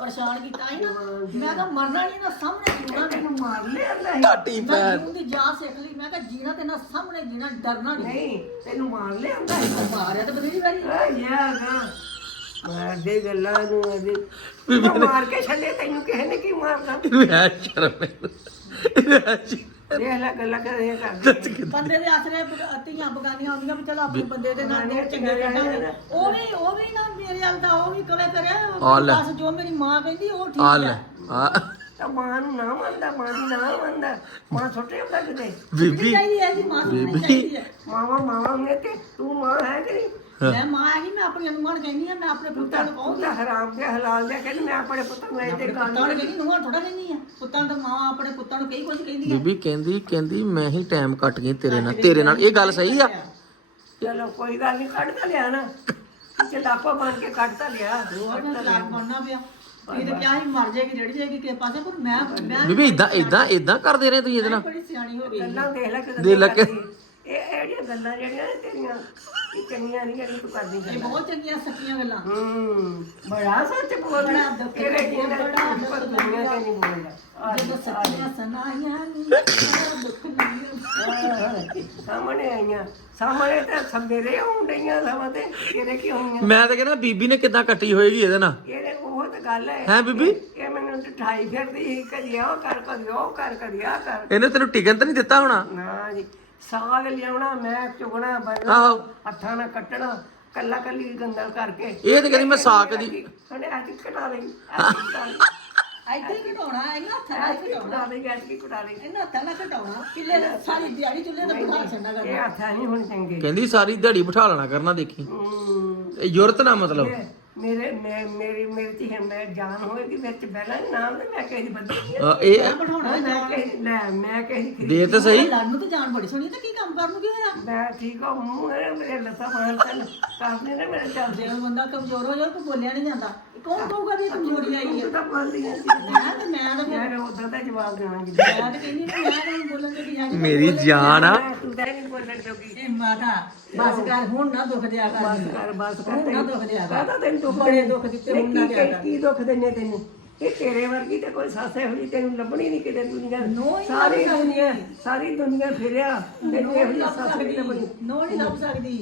Speaker 3: ਪਰੇਸ਼ਾਨ ਕੀਤਾ ਸੀ ਨਾ ਮੈਂ ਕਿਹਾ ਮਰਨਾ ਨਹੀਂ ਨਾ ਸਾਹਮਣੇ ਜੀਣਾ ਨਹੀਂ
Speaker 2: ਤੈਨੂੰ ਮਾਰ ਸੀ
Speaker 1: ਢਾਟੀ
Speaker 3: ਮੈਂ
Speaker 1: ਪੈਰ
Speaker 3: ਜੀਣ ਦੀ ਜਾਨ ਸਿੱਖ ਲਈ ਮੈਂ ਕਿਹਾ ਜੀਣਾ ਤੇ ਨਾ ਸਾਹਮਣੇ ਜੀਣਾ ਡਰਨਾ ਨਹੀਂ।
Speaker 2: ਨਹੀਂ ਤੈਨੂੰ ਮਾਰ ਲਿਆਂਦਾ ਸੀ
Speaker 3: ਮਾਰਿਆ ਤੇ ਬਥੇਰੀ ਵਾਰੀ।
Speaker 2: ਯਾਗਾ ਮਾਰ ਦੇ ਗੱਲਾਂ ਨੂੰ ਅਜੇ ਤੂੰ ਮਾਰ ਕੇ ਛੱਡੇ ਤੈਨੂੰ ਕਿਸੇ ਨੇ ਕੀ ਮਾਰਦਾ
Speaker 1: ਮੈਂ ਸ਼ਰਮ।
Speaker 2: ਦੇਖ ਲੈ ਗੱਲਾਂ ਕਰ ਇਹ ਕਰਦੀ
Speaker 3: ਬੰਦੇ ਦੇ ਆਸਰੇ ਬ- ਧੀਆਂ ਬਗਾਨੀਆਂ ਆਉਂਦੀਆਂ ਵੀ ਚਲ ਆਪਣੇ ਬੰਦੇ ਦੇ ਨਾਲ ਦੇ ਚੰਗੇ ਰਹਿਣਾ ਉਹ ਵੀ ਉਹ ਵੀ ਨਾ ਮੇਰੇ ਵੱਲ ਦਾ ਉਹ ਵੀ ਕਵੇ ਕਰਿਆ
Speaker 1: ਲੈ।
Speaker 3: ਬਸ ਜੋ ਮੇਰੀ ਮਾਂ ਕਹਿੰਦੀ ਉਹ ਠੀਕ
Speaker 1: ਆ ਲੈ
Speaker 3: ਹੈ
Speaker 2: ਤਾਂ ਮਾਂ ਨੂੰ ਨਾ ਮੰਨਦਾ ਮਾਂ ਦੀ ਨਾ ਮੰਨਦਾ। ਮਾਂ ਛੋਟੇ ਹੁੰਦਾ ਕਿਤੇ?
Speaker 1: ਬੀਬੀ
Speaker 3: ਚਾਹੀਦੀ ਹੈ ਜੀ ਮਾਂ ਨੂੰ ਚਾਹੀਦੀ ਹੈ।
Speaker 2: ਮਾਵਾ ਮਾਵਾ ਨੇ ਤੇ ਤੂੰ ਮਾਂ ਹੈ ਕਿ ਨਹੀਂ?
Speaker 3: ਮੈਂ ਮਾਂ ਹੈਗੀ ਮੈਂ ਆਪਣੀ ਅਨੁਮਾਨ ਕਹਿੰਦੀ ਆ ਮੈਂ ਆਪਣੇ ਪੁੱਤਾਂ ਨੂੰ
Speaker 2: ਤੂੰ
Speaker 3: ਕਹੂੰਗੀ।
Speaker 2: ਤਾਂ ਹਰਾਮ ਦੇ ਹਲਾਲ ਦੇ ਕਹਿੰਦੀ ਮੈਂ ਆਪਣੇ ਪੁੱਤ ਨੂੰ ਇਹ ਤੇ ਗੱਲ
Speaker 3: ਪੁੱਤਾਂ ਨੂੰ ਕਹਿੰਦੀ ਨੂੰਹਾਂ ਥੋੜਾ ਕਹਿੰਦੀ ਆ। ਪੁੱਤਾਂ ਨੂੰ ਤਾਂ ਮਾਂ ਆਪਣੇ ਪੁੱਤਾਂ ਨੂੰ ਕਈ ਕੁਝ ਕਹਿੰਦੀ ਆ।
Speaker 1: ਬੀਬੀ ਕਹਿੰਦੀ ਕਹਿੰਦੀ ਮੈਂ ਹੀ ਟਾਈਮ ਕੱਟ ਗਈ ਤੇਰੇ ਨਾਲ। ਤੇਰੇ ਨਾਲ ਇਹ ਗੱਲ ਸਹੀ ਆ।
Speaker 2: ਚਲੋ ਕੋਈ ਗੱਲ ਨਹੀਂ ਕੱਢ ਤਾਂ ਲਿਆ ਨਾ। ਕਿ ਲਾਪਾ ਬਣ ਕੇ ਕੱਢ ਤਾਂ ਲਿਆ।
Speaker 3: ਉਹ ਨਾ ਤਲਾਕ ਬਣਨਾ ਪਿਆ। ਇਹ ਤਾਂ ਕਿਹਾ ਸੀ ਮਰ ਜਾਏਗੀ ਰੜ ਜਾਏਗੀ ਕਿਸੇ ਪਾਸੇ ਪਰ ਮੈਂ ਮੈਂ
Speaker 1: ਬੀਬੀ ਇਦਾਂ ਇਦਾਂ ਇਦਾਂ ਕਰਦੇ ਰਹੇ ਤੁਸੀਂ ਇਹਦੇ ਨਾਲ।
Speaker 3: ਬੜੀ ਸਿਆਣੀ ਹੋ ਗਈ।
Speaker 2: ਗੱਲਾਂ ਦੇਖ ਲੈ ਕਿਦਾਂ
Speaker 1: ਦੇਖ ਲੈ ਕਿ-
Speaker 2: ਇਹ ਗੱਲਾਂ ਜਿਹੜੀਆਂ ਨੇ ਤੇਰੀਆਂ ਇਹ ਚੰਗੀਆਂ ਨਹੀਂ ਜਿਹੜੀਆਂ ਤੂੰ ਕਰਦੀ
Speaker 3: ਇਹ
Speaker 2: ਗੱਲਾਂ।
Speaker 3: ਬਹੁਤ ਚੰਗੀਆਂ ਸੱਚੀਆਂ ਗੱਲਾਂ।
Speaker 2: ਹੂੰ ਬੜਾ ਸੱਚ ਬੋਲਦਾ।
Speaker 3: ਬੜਾ ਦੁੱਖ
Speaker 2: ਤੇਰੇ
Speaker 3: ਲੱਗਿਆ,
Speaker 2: ਜਿਹੜਾ
Speaker 3: ਬੜਾ
Speaker 2: ਦੁਨੀਆ
Speaker 3: ਦੁੱਖ
Speaker 2: ਦੁਨੀਆ ਤੇ ਨਹੀਂ ਬੋਲਦਾ?
Speaker 3: ਜਦੋਂ ਸੱਚੀਆਂ ਸੁਣਾਈਆਂ ਨੀ ਬੜਾ ਦੁੱਖ ਲੱਗਿਆ
Speaker 2: ਸਾਹਮਣੇ ਆਈਆਂ। ਸਾਹਮਣੇ ਤਾਂ ਸਵੇਰੇ ਆਉਣ ਡਈਆਂ ਸਮਾਂ ਤੇ। ਇਹਦੇ ਕੀ ਹੋਈਆਂ
Speaker 1: ਮੈਂ ਤਾਂ ਕਹਿੰਦਾ ਬੀਬੀ ਨੇ ਕਿਦਾਂ ਕੱਟੀ ਹੋਏਗੀ ਇਹਦੇ ਨਾਲ?
Speaker 2: ਇਹਦੇ ਉਹ ਤਾਂ ਗੱਲ ਹੈ।
Speaker 1: ਹੈ ਬੀਬੀ?
Speaker 2: ਇਹ ਮੈਨੂੰ ਠਾਈ ਫਿਰਦੀ ਸੀ, ਕਦੀ ਉਹ ਕਰ ਕਦੀ ਉਹ ਕਰ ਕਦੀ ਆ ਕਰ।
Speaker 1: ਇਹਨੇ ਤੈਨੂੰ ਟਿਕਣ ਤਾਂ ਨਹੀਂ ਦਿੱਤਾ ਹੋਣਾ?
Speaker 2: ਨਾ ਜੀ। ਸਾਗ ਲਿਆਉਣਾ ਮੈਂ ਚੁਗਣਾ ਬੰਨਾ
Speaker 1: ਆਹੋ।
Speaker 2: ਹੱਥਾਂ ਨਾਲ ਕੱਟਣਾ ਕੱਲਾ ਕੱਲੀ ਗੰਦਲ ਕਰਕੇ।
Speaker 1: ਇਹ ਤੇ ਕਹਿੰਦੀ ਮੈਂ ਸਾਕ ਦੀ
Speaker 2: ਉਹਨੇ ਅੱਜ ਕਟਾ ਲਈ
Speaker 3: ਇੱਥੇ ਹੀ ਘਟਾਉਣਾ ਇਹਨਾਂ ਹੱਥਾਂ ਨਾਲ ਹੀ ਘਟਾਉਣਾ
Speaker 2: ਕਟਾ ਲਈ ਅੱਜ ਕਟਾ ਲਈ।
Speaker 3: ਇਹਨਾਂ ਹੱਥਾਂ ਨਾਲ ਘਟਾਉਣਾ ਕਿੱਲੇ ਸਾਰੀ ਦਿਹਾੜੀ ਚੁੱਲ੍ਹੇ ਤੇ ਬਿਠਾ ਛੱਡਣਾ
Speaker 2: ਇਹ
Speaker 3: ਕਰਨਾ
Speaker 2: ਹੱਥਾਂ ਨਹੀਂ ਹੁਣ ਚੰਗੇ।
Speaker 1: ਕਹਿੰਦੀ ਸਾਰੀ ਦਿਹਾੜੀ ਬਿਠਾ ਲੈਣਾ ਕਰਨਾ ਦੇਖੀ। ਇਹ ਜ਼ਰੂਰਤ ਨਾ ਮਤਲਬ।
Speaker 2: ਇਹ ਮੇਰੇ ਮੈਂ ਮੇਰੀ ਮੇਰੀ ਧੀ ਮੈਂ ਜਾਨ ਹੋਏਗੀ ਵਿੱਚ ਬਹਿਣਾ ਨੀ ਨਾਮ ਤੇ ਮੈਂ ਕਿਸੇ ਦੀ ਬੰਦੀ
Speaker 1: ਅ, ਇਹ
Speaker 3: ਮੈਂ ਬਿਠਾਉਣਾ
Speaker 2: ਮੈਂ ਕਿਸੇ ਲੈ ਮੈਂ ਕਿਸੇ ਦੀ
Speaker 1: ਤਾਂ ਸਹੀ।
Speaker 3: ਲੜਨ ਨੂੰ ਤੇ ਜਾਨ ਬੜੀ ਸੋਹਣੀ ਤੇ ਕੀ ਕੰਮ ਕਰਨ ਨੂੰ ਕੀ ਹੋਇਆ?
Speaker 2: ਮੈਂ ਠੀਕ ਹਾਂ ਮੂੰਹ ਮੇਰੇ ਮੇਰੇ ਲੱਤਾਂ ਮਾਰ ਤਨ ਕਾਫਨੇ ਨੇ ਮੇਰੇ ਚੱਲ
Speaker 3: ਜੇ ਉਹ ਬੰਦਾ ਕਮਜ਼ੋਰ ਹੋ ਜਾਏ ਤਾਂ ਬੋਲਿਆ ਨਹੀਂ ਜਾਂਦਾ। ਕੌਣ ਕਹੂਗਾ ਵੀ ਇਹ ਕਮਜ਼ੋਰੀ ਆਈ ਹੈ
Speaker 2: ਤੂੰ ਤਾਂ ਬੋਲਦੀ ਹੈ
Speaker 3: ਮੈਂ ਤੇ ਮੈਂ ਤਾਂ
Speaker 2: ਮੈਂ ਉਦੋਂ ਦਾ ਜਵਾਬ ਦੇਣਾ ਜੀ
Speaker 3: ਮੈਂ ਤਾਂ ਕਹਿੰਦੀ ਨਹੀਂ ਮੈਂ ਤਾਂ ਬੋਲਣ ਦੇ ਜਾ ਕੇ
Speaker 1: ਮੇਰੀ ਜਾਨ ਆ
Speaker 2: ਤੂੰ ਤਾਂ ਨਹੀਂ ਬੋਲਣ ਜੋਗੀ।
Speaker 3: ਇਹ ਮਾਤਾ ਬਸ ਕਰ ਹੁਣ ਨਾ ਦੁੱਖ ਦਿਆ ਕਰ।
Speaker 2: ਬਸ ਕਰ ਬਸ ਕਰ
Speaker 3: ਹੁਣ ਨਾ ਦੁੱਖ ਦਿਆ ਕਰ।
Speaker 2: ਕਾਹਦਾ ਤੈਨੂੰ ਦੁੱਖ
Speaker 3: ਬੜੇ ਦੁੱਖ ਦਿੱਤੇ ਹੁਣ ਨਾ
Speaker 2: ਕੀ
Speaker 3: ਦਿਆ ਕਰ।
Speaker 2: ਕੀ ਦੁੱਖ ਦਿੰਨੇ ਤੈਨੂੰ? ਇਹ ਤੇਰੇ ਵਰਗੀ ਤੇ ਕੋਈ ਸੱਸ ਇਹੋ ਜਿਹੀ ਤੈਨੂੰ ਲੱਭਣੀ ਨਹੀਂ ਕਿਤੇ ਦੁਨੀਆ
Speaker 3: ਨੋ ਹੀ
Speaker 2: ਸਾਰੀ ਦੁਨੀਆ ਸਾਰੀ ਦੁਨੀਆ ਫਿਰਿਆ। ਤੈਨੂੰ ਇਹੋ ਜਿਹੀ
Speaker 3: ਲੱਭ
Speaker 2: ਸੱਸ ਨਹੀਂ ਲੱਭਣੀ
Speaker 3: ਸਕਦੀ। ਨੋ ਨਹੀਂ ਲੱਭ ਸਕਦੀ।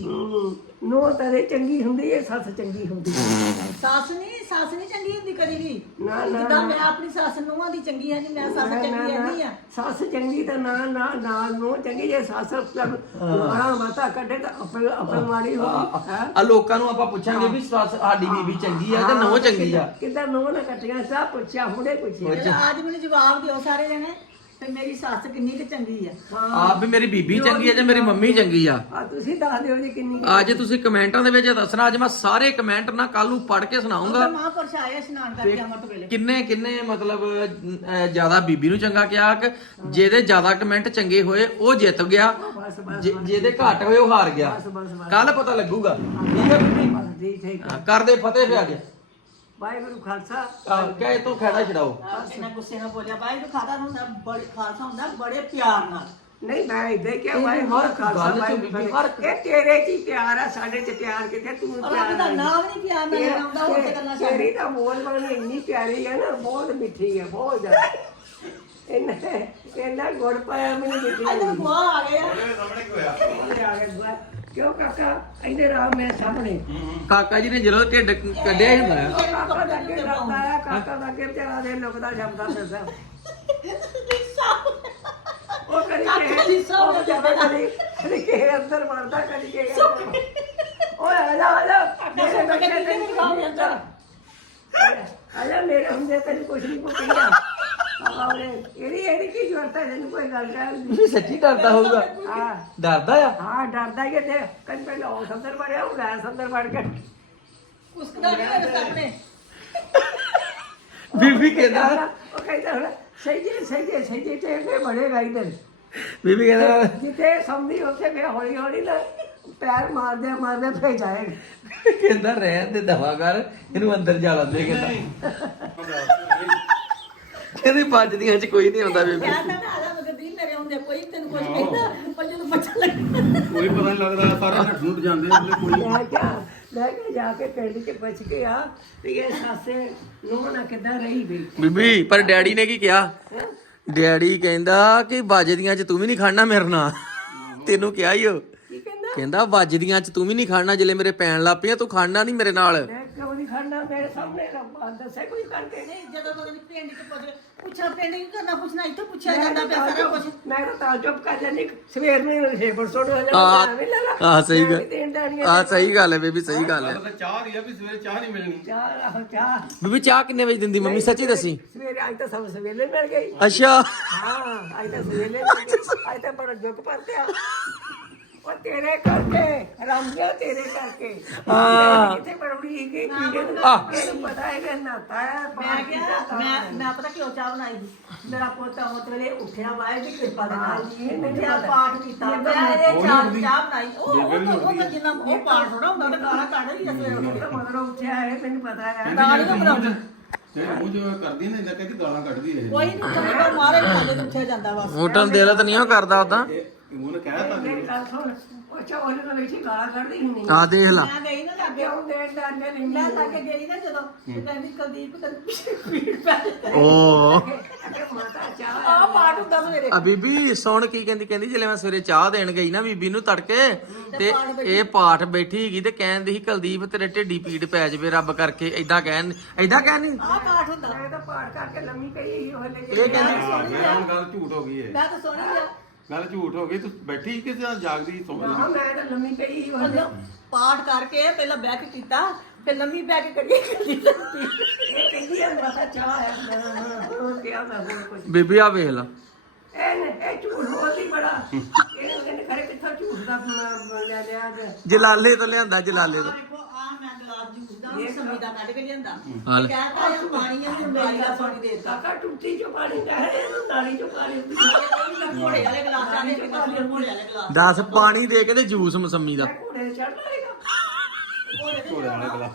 Speaker 2: ਨੋ ਤੇਰੇ ਚੰਗੀ ਹੁੰਦੀ ਹੈ ਸੱਸ ਚੰਗੀ ਹੁੰਦੀ ਹੈ।
Speaker 3: ਸੱਸ ਨਹੀਂ ਸੱਸ ਨਹੀਂ ਚੰਗੀ ਹੁੰਦੀ ਕਦੀ ਵੀ।
Speaker 2: ਨਾ ਨਾ
Speaker 3: ਜਿੱਦਾਂ ਮੈਂ ਆਪਣੀ ਸੱਸ ਨੂੰਹਾਂ ਦੀ ਚੰਗੀ ਹੈ ਨਹੀਂ ਮੈਂ ਸੱਸ ਚੰਗੀ ਨਹੀਂ ਆ।
Speaker 2: ਸੱਸ ਚੰਗੀ ਤਾਂ ਨਾ ਨਾ ਨਾਲ ਨੂੰ ਚੰਗੀ ਜੇ ਸੱਸ ਮਾਰਾ ਮਾਤਾ ਕੱਢੇ ਤਾਂ ਆਪੇ ਆਪੇ ਮਾੜੀ ਹੋਈ ਹੈ।
Speaker 1: ਆ ਲੋਕਾਂ ਨੂੰ ਆਪਾਂ ਪੁੱਛਾਂਗੇ ਵੀ ਸੱਸ ਸਾਡੀ ਬੀਬੀ ਚੰਗੀ ਆ ਕਿ ਨੋ ਚੰਗੀ ਆ?
Speaker 2: ਕਿਦਾਂ ਨੋ ਨਾ ਕੱਟੀਆਂ ਸਭ ਪੁੱਛਿਆ ਹੁਣੇ ਪੁੱਛਿਆ।
Speaker 3: ਅੱਜ ਮੈਨੂੰ ਜਵਾਬ ਦਿਓ ਸਾਰੇ ਜਣੇ। ਤੇ ਮੇਰੀ ਸੱਸ ਕਿੰਨੀ ਕੁ ਚੰਗੀ ਆ।
Speaker 1: ਆਪ ਵੀ ਮੇਰੀ ਬੀਬੀ ਚੰਗੀ ਆ ਜਾਂ ਮੇਰੀ ਮੰਮੀ ਚੰਗੀ ਆ।
Speaker 2: ਆ ਤੁਸੀਂ ਦੱਸ ਦਿਓ ਜੀ ਕਿੰਨੀ
Speaker 1: ਅੱਜ ਤੁਸੀਂ ਕਮੈਂਟਾਂ ਦੇ ਵਿੱਚ ਦੱਸਣਾ ਅੱਜ ਮੈਂ ਸਾਰੇ ਕਮੈਂਟ ਨਾ ਕੱਲ ਨੂੰ ਪੜ੍ਹ ਕੇ ਸੁਣਾਉਂਗਾ।
Speaker 3: ਮਹਾਂਪੁਰਸ਼ ਆਏ ਇਸ਼ਨਾਨ ਕਰਕੇ ਅਮਰਤ ਵੇਲੇ
Speaker 1: ਕਿੰਨੇ ਕਿੰਨੇ ਮਤਲਬ ਅਹ, ਜ਼ਿਆਦਾ ਬੀਬੀ ਨੂੰ ਚੰਗਾ ਕਿਹਾ ਕਿ ਜਿਹਦੇ ਜ਼ਿਆਦਾ ਕਮੈਂਟ ਚੰਗੇ ਹੋਏ ਉਹ ਜਿੱਤ ਗਿਆ। ਜਿ- ਜਿਹਦੇ ਘੱਟ ਹੋਏ ਉਹ ਹਾਰ ਗਿਆ। ਕੱਲ ਪਤਾ ਲੱਗੂਗਾ। ਠੀਕ ਹੈ ਬੀਬੀ
Speaker 2: ਬਸ ਜੀ ਠੀਕ
Speaker 1: ਹਾਂ, ਕਰਦੇ ਫਤਿਹ ਫਿਰ ਅੱਜ
Speaker 2: ਵਾਹਿਗੁਰੂ ਖਾਲਸਾ।
Speaker 1: ਆਹ, ਕਹਿ ਤੋਂ ਖੜਾ ਛਡਾਓ।
Speaker 3: ਇਹਨਾਂ ਗੁੱਸੇ ਨਾਲ ਬੋਲਿਆ ਬਾਈ ਨੂੰ ਖਾਦਾ ਹੁੰਦਾ ਬੜੇ ਖਾਲਸਾ ਹੁੰਦਾ ਬੜੇ ਪਿਆਰ ਨਾਲ।
Speaker 2: ਨਹੀਂ ਮੈਂ ਇਦਾਂ ਕਿਹਾ ਵਾਹਿਗੁਰੂ
Speaker 1: ਹਰ
Speaker 2: ਖਾਲਸਾ ਵਾਹਿਗੁਰੂ ਫਤਿਹ। ਇਹ ਤੇਰੇ ਚ ਹੀ ਪਿਆਰ ਆ ਸਾਡੇ ਚ ਪਿਆਰ ਕਿੱਥੇ ਤੂੰ
Speaker 3: ਰੱਬ
Speaker 2: ਪਿਆਰ
Speaker 3: ਦਾ
Speaker 2: ਆ।
Speaker 3: ਨਾਮ ਨਹੀਂ ਪਿਆਰ ਨਾਲ ਲਗਾਉਂਦਾ ਉਹ ਤੇ ਗੱਲਾਂ ਛੱਡ।
Speaker 2: ਤੇਰੀ ਤਾਂ ਬੋਲ ਬਾਣੀ ਇੰਨੀ ਪਿਆਰੀ ਹੈ ਨਾ ਬਹੁਤ ਮਿੱਠੀ ਹੈ ਬਹੁਤ ਜ਼ਿਆਦਾ। ਇੰਨਾ ਇੰਨਾ ਗੁੜ ਪਾਇਆ ਮੈਨੂੰ ਮਿੱਠੀ
Speaker 3: ਅੱਜ ਗੁਆ ਆ ਗਿਆ
Speaker 4: ਸਾਹਮਣੇ ਕੀ ਹੋਇਆ?
Speaker 2: ਆ ਗਿਆ। ਗੁੜ। ਕਿਉਂ ਕਾਕਾ? ਇਹਦੇ ਰਾਮ ਮੇਰੇ ਸਾਹਮਣੇ।
Speaker 1: ਕਾਕਾ ਜੀ ਨੇ ਜਦੋਂ ਢਿੱਡ ਕੱਢਿਆ ਹੀ ਹੁੰਦਾ। ਆ
Speaker 2: ਕਾਕਾ ਦਾ ਅੱਗੇ ਡਰਦਾ ਹੈ ਕਾਕਾ ਦਾ ਅੱਗੇ ਵਿਚਾਰਾ ਦੇ ਲੁਕਦਾ ਛਪਦਾ ਫਿਰਦਾ। ਉਹ ਕਰੀ ਕੇ ਉਹ ਜ਼ਿਆਦਾ ਕਰੀ ਕਰੀ ਕੇ ਅੰਦਰ ਵੜਦਾ ਕਰੀ ਕੇ ਓਏ ਆ ਜਾ ਆ ਜਾ। ਮੇਰੇ ਬੱਚੇ ਤੇ ਨਹੀਂ ਅੰਦਰ ਆ ਜਾ ਮੇਰੇ ਹੁੰਦੇ ਤੈਨੂੰ ਕੁਛ ਨਹੀਂ ਪੁੱਛਿਆ ਆਉਰੇ ਇਹਦੀ ਇਹਦੀ ਕੀ ਜ਼ਰੂਰਤ ਹੈ? ਤੈਨੂੰ ਕੋਈ ਗੱਲ ਕਰ
Speaker 1: ਵੀ ਸੱਚੀ ਡਰਦਾ ਹੋਊਗਾ?
Speaker 2: ਹਾਂ
Speaker 1: ਡਰਦਾ ਆ?
Speaker 2: ਹਾਂ ਡਰਦਾ ਹੀ ਹੈ ਤੇ। ਕੰਨ ਪਹਿਲਾਂ ਉਹ ਅੰਦਰ ਵੜਿਆ ਉਹ ਗੈਸ ਅੰਦਰ ਵੜ ਕੇ।
Speaker 3: ਉਸਕਦਾ ਨਹੀਂ ਮੇਰੇ ਸਾਹਮਣੇ।
Speaker 1: ਬੀਬੀ ਕਹਿੰਦਾ
Speaker 2: ਉਹ ਕਹਿੰਦਾ ਹੁਣ ਸਹੀ ਜੇ ਸਹੀ ਜੇ ਸਹੀ ਜੇ ਤੇ ਇਹ ਬੜੇਗਾ ਇਧਰ
Speaker 1: ਬੀਬੀ ਕਹਿੰਦਾ
Speaker 2: ਜਿੱਥੇ ਸਮਝੀ ਉੱਥੇ ਫਿਰ ਹੌਲੀ ਹੌਲੀ ਨਾ ਪੈਰ ਮਾਰਦੇ ਮਾਰਦੇ ਫੇ ਜਾਏਗਾ।
Speaker 1: ਕਹਿੰਦਾ ਰਹਿਣ ਦੇ ਦਵਾ ਕਰ ਇਹਨੂੰ ਅੰਦਰ ਜਾ ਲੰਦੇ ਕਹਿੰਦਾ। ਕਹਿੰਦੀ ਵੱਜਦੀਆਂ ਚ ਕੋਈ ਨਹੀਂ ਹੁੰਦਾ ਬੀਬੀ।
Speaker 3: ਕਹਿੰਦਾ ਨਾ ਆਦਾ ਮਗਦੀ ਮੇਰੇ ਹੁੰਦੇ ਕੋਈ ਤੈਨੂੰ ਕੁਝ ਕਹਿੰਦਾ ਪਰ ਜਦੋਂ ਬੱਚਾ ਲੱਗਦਾ
Speaker 4: ਕੋਈ ਪਤਾ ਨਹੀਂ ਲੱਗਦਾ ਸਾਰੇ ਨੱਠ ਨੁੱਟ ਜਾਂਦੇ ਆ ਉਹਦੇ ਕੋਈ
Speaker 2: ਮੈਂ ਕਿਹਾ ਮੈਂ ਕਿਹਾ ਜਾ ਕੇ ਪਿੰਡ ਚ ਪੁੱਛ ਕੇ ਆ ਵੀ ਇਹ ਸਾਸੇ ਨੂੰ ਨਾ ਕਿੱਦਾਂ ਰਹੀ ਬਈ।
Speaker 1: ਬੀਬੀ ਪਰ ਡੈਡੀ ਨੇ ਕੀ ਕਿਹਾ? ਡੈਡੀ ਕਹਿੰਦਾ ਕਿ ਵੱਜਦੀਆਂ ਚ ਤੂੰ ਵੀ ਨਹੀਂ ਖੜਨਾ ਮੇਰੇ ਨਾਲ। ਤੈਨੂੰ ਕਿਹਾ ਹੀ ਉਹ
Speaker 2: ਕਹਿੰਦਾ
Speaker 1: ਵੱਜਦੀਆਂ ਚ ਤੂੰ ਵੀ ਨਹੀਂ ਖੜਨਾ ਜਿਲੇ ਮੇਰੇ ਪੈਣ ਲੱਗ ਪਈਆਂ ਤੂੰ ਖੜਨਾ ਨਹੀਂ ਮੇਰੇ ਨਾਲ।
Speaker 2: ਮੈਂ ਕਿਉਂ ਨਹੀਂ ਖੜਨਾ? ਮੇਰੇ ਸਾਹਮਣੇ ਰੱਬਾ ਦੱਸੇ ਕੋਈ ਕਰਕੇ
Speaker 3: ਨਹੀਂ ਜਦੋਂ ਮਗਦੀ ਪਿੰਡ ਚ ਪੁੱਛ ਪੁੱਛਾ ਪਿੰਡ ਕੀ ਕਰਨਾ ਪੁੱਛਣਾ ਇੱਥੇ ਪੁੱਛਿਆ ਜਾਂਦਾ ਪਿਆ ਸਾਰਾ ਕੁਝ
Speaker 2: ਮੈਂ ਤਾਂ ਤਾਂ ਚੁੱਪ ਕਰ ਜਾਂਦੀ ਸਵੇਰ ਨੂੰ ਛੇਪੜ ਸੁੱਟ ਹੋ
Speaker 1: ਆ
Speaker 2: ਜਾਂਦਾ
Speaker 1: ਆ ਸਹੀ ਗੱਲ। ਸਹੀ ਹੈ ਬੇਬੀ ਸਹੀ ਗੱਲ ਹੈ।
Speaker 4: ਤਾਂ ਚਾਹ ਦੀ ਆ ਵੀ ਸਵੇਰੇ ਚਾਹ ਨਹੀਂ ਮਿਲਣੀ।
Speaker 2: ਚਾਹ ਆਹੋ ਚਾਹ।
Speaker 1: ਬੀਬੀ ਚਾਹ ਕਿੰਨੇ ਵਜੇ ਦਿੰਦੀ? ਮੰਮੀ ਸੱਚੀ ਦੱਸੀ।
Speaker 2: ਸਵੇਰੇ ਅੱਜ ਤਾਂ ਸਭ ਸਵੇਲੇ ਮਿਲ ਗਈ।
Speaker 1: ਅੱਛਾ।
Speaker 2: ਹਾਂ ਅੱਜ ਤਾਂ ਸਵੇਲੇ ਮਿਲ ਗਈ। ਅੱਜ ਤਾਂ ਬੜਾ ਦੁੱਖ ਪਰਤਿਆ ਉਹ ਤੇਰੇ ਕਰਕੇ ਰਾਮਿਆ ਤੇਰੇ ਕਰਕੇ।
Speaker 1: ਹਾਂ।
Speaker 2: ਕਿੱਥੇ ਬੜੂੜੀ ਹੈਗੀ? ਕੀ
Speaker 1: ਆਹ।
Speaker 2: ਇਹਨੂੰ ਪਤਾ ਹੈ ਕਿ ਨਾਤਾ ਹੈ
Speaker 3: ਮੈਂ ਕਿਹਾ ਮੈਂ ਮੈਂ ਪਤਾ ਕਿਉਂ ਚਾਹ ਬਣਾਈ ਸੀ? ਮੇਰਾ ਪੋਤਾ ਉਸ ਵੇਲੇ ਉੱਠਿਆ ਵਾਏ ਦੀ ਕਿਰਪਾ ਦੇ ਨਾਲ।
Speaker 2: ਹਾਂਜੀ, ਇਹ ਮੈਨੂੰ
Speaker 3: ਉੱਠਿਆ। ਪਾਠ ਕੀਤਾ।
Speaker 2: ਇਹ
Speaker 3: ਮੈਂ
Speaker 2: ਤਾਂ
Speaker 3: ਇਹਦੇ
Speaker 4: ਉਹ
Speaker 3: ਚਾਹ
Speaker 4: ਨਹੀਂ
Speaker 3: ਚਾਹ ਬਣਾਈ। ਉਹ ਉਹ ਤਾਂ- ਉਹ ਤਾਂ
Speaker 4: ਉੱਠਦੀ
Speaker 3: ਜਿੰਨਾ ਉਹ ਪਾਠ ਥੋੜਾ ਹੁੰਦਾ ਤਾਂ ਗਾਣਾ ਕੱਢ ਰਹੀ ਅਸਲੇ
Speaker 2: ਇਹ ਤਾਂ ਮਗਰੋਂ ਉੱਠਿਆ ਹੈ ਮੈਨੂੰ ਪਤਾ ਹੈ।
Speaker 3: ਨਾਲ ਹੀ ਨਾ ਬਣਾਉਂਦੀ?
Speaker 4: ਉਹ ਜੋ ਕਰਦੀ ਨੇ ਇਦਾਂ ਕਹਿੰਦੀ ਗਾਲਾਂ ਕੱਢਦੀ ਹੈ
Speaker 3: ਕੋਈ ਨਹੀਂ ਲੱਗਾ ਮਾਰੇ ਖਾਂਦੇ ਤੇ ਉੱਠਿਆ ਜਾਂਦਾ ਬਸ।
Speaker 1: ਮੋਟਨ ਦਿਲ ਤਾਂ ਨਹੀਂ ਉਹ ਕਰਦਾ ਉਦਾਂ
Speaker 4: ਇਹ ਉਹਨੇ ਕਹਿਆ ਤਾਂ
Speaker 2: ਮੇਰੀ ਗੱਲ ਸੁਣ। ਉਹ ਚਾ ਉਹਨੇ ਤਾਂ ਵਿੱਚ ਗਾਲਾਂ ਕੱਢਦੀ ਹੀ ਨਹੀਂ
Speaker 1: ਆ ਦੇਖ ਲਾ।
Speaker 3: ਮੈਂ ਗਈ ਨਾ ਲੱਗੇ
Speaker 2: ਕਿਉਂ ਦੇਣ ਦਾਨੇ ਨਹੀਂ
Speaker 3: ਮੈਂ ਲੱਗੇ ਗਈ ਨਾ ਜਦੋਂ ਤੇ ਕਹਿੰਦੀ ਕੁਲਦੀਪ ਕਦੀ ਪੀੜ ਪੈ
Speaker 1: ਓ।
Speaker 2: ਅਰੇ ਮਾਤਾ ਚਾਹ
Speaker 3: ਆ ਪਾਠ ਹੁੰਦਾ ਸਵੇਰੇ।
Speaker 1: ਆ ਬੀਬੀ ਸੁਣ ਕੀ ਕਹਿੰਦੀ ਕਹਿੰਦੀ ਜਿਲੇ ਮੈਂ ਸਵੇਰੇ ਚਾਹ ਦੇਣ ਗਈ ਨਾ ਬੀਬੀ ਨੂੰ ਤੜਕੇ ਤੇ ਇਹ ਪਾਠ ਬੈਠੀ ਹੈਗੀ ਤੇ ਕਹਿੰਦੀ ਸੀ ਕੁਲਦੀਪ ਤੇਰੇ ਢਿੱਡੀ ਪੀੜ ਪੈ ਜਾਵੇ ਰੱਬ ਕਰਕੇ ਐਦਾਂ ਕਹਿਣ ਐਦਾਂ ਕਹਿਣੀ
Speaker 3: ਆ ਪਾਠ ਹੁੰਦਾ।
Speaker 2: ਮੈਂ ਤਾਂ ਪਾੜ ਕਰਕੇ ਲੰਮੀ ਪਈ ਹੀ ਉਹ ਲੈ
Speaker 1: ਇਹ ਕਹਿੰਦੀ
Speaker 4: ਮੈਂ ਹੁਣ ਗੱਲ ਝੂਠ ਹੋ ਗਈ ਹੈ
Speaker 3: ਮੈਂ ਤਾਂ ਸੁਣੀ ਆ
Speaker 4: ਗੱਲ ਝੂਠ ਹੋ ਗਈ ਤੂੰ ਬੈਠੀ ਕਿ ਜਾਂ ਜਾਗਦੀ ਸੌਂ
Speaker 2: ਹਾਂ ਮੈਂ ਤਾਂ ਲੰਮੀ ਪਈ
Speaker 3: ਉਹਨੇ ਪਾਠ ਕਰਕੇ ਪਹਿਲਾਂ ਬਹਿ ਕੇ ਕੀਤਾ ਫਿਰ ਲੰਮੀ ਬਹਿ ਕੇ ਕਰੀ
Speaker 2: ਇਹ ਕਹਿੰਦੀ ਹੈ ਮਾਤਾ ਚਾਹ ਹੈ ਉਹ ਕਿਹਾ ਮੈਂ ਹੋਰ ਕੁਝ
Speaker 1: ਬੀਬੀ ਆ ਵੇਖ ਲਾ।
Speaker 2: ਇਹ ਇਹ ਝੂਠ ਬੋਲਦੀ ਬੜਾ। ਇਹ ਕਹਿੰਦੇ ਖਰੇ ਕਿੱਥੋਂ ਝੂਠ ਦਾ ਬਣਾ ਲਿਆ ਲਿਆ ਤੇ
Speaker 1: ਜਲਾਲੇ ਤੋਂ ਲਿਆਂਦਾ ਜਲਾਲੇ ਤੋਂ।
Speaker 3: ਦੇਖੋ ਆ ਮੈਂ ਗਲਾਸ ਜੂਸ ਦਾ ਸਮੀ ਦਾ ਕੱਢ ਕੇ ਲਿਆਂਦਾ।
Speaker 1: ਹਾਲ।
Speaker 3: ਕਹਿੰਦਾ ਇਹ ਪਾਣੀ ਆ ਤੇ ਮੇਰੀ ਦਾ ਪਾਣੀ ਦੇ ਦਿੱਤਾ।
Speaker 2: ਕਾਕਾ ਟੁੱਟੀ ਚੋਂ ਪਾਣੀ ਕਹਿ ਰਹੇ ਇਹਨੂੰ ਨਾਲੀ ਚੋਂ ਪਾਣੀ
Speaker 3: ਘੋੜੇ ਵਾਲੇ ਗਲਾਸ ਆ ਨੇ ਘੋੜੇ ਵਾਲੇ ਗਲਾਸ
Speaker 1: ਦੱਸ ਪਾਣੀ ਦੇ ਕੇ ਤੇ ਜੂਸ ਮਸੰਮੀ ਦਾ।
Speaker 2: ਘੋੜੇ ਚੜ ਲਏਗਾ
Speaker 4: ਘੋੜੇ ਵਾਲੇ ਗਲਾ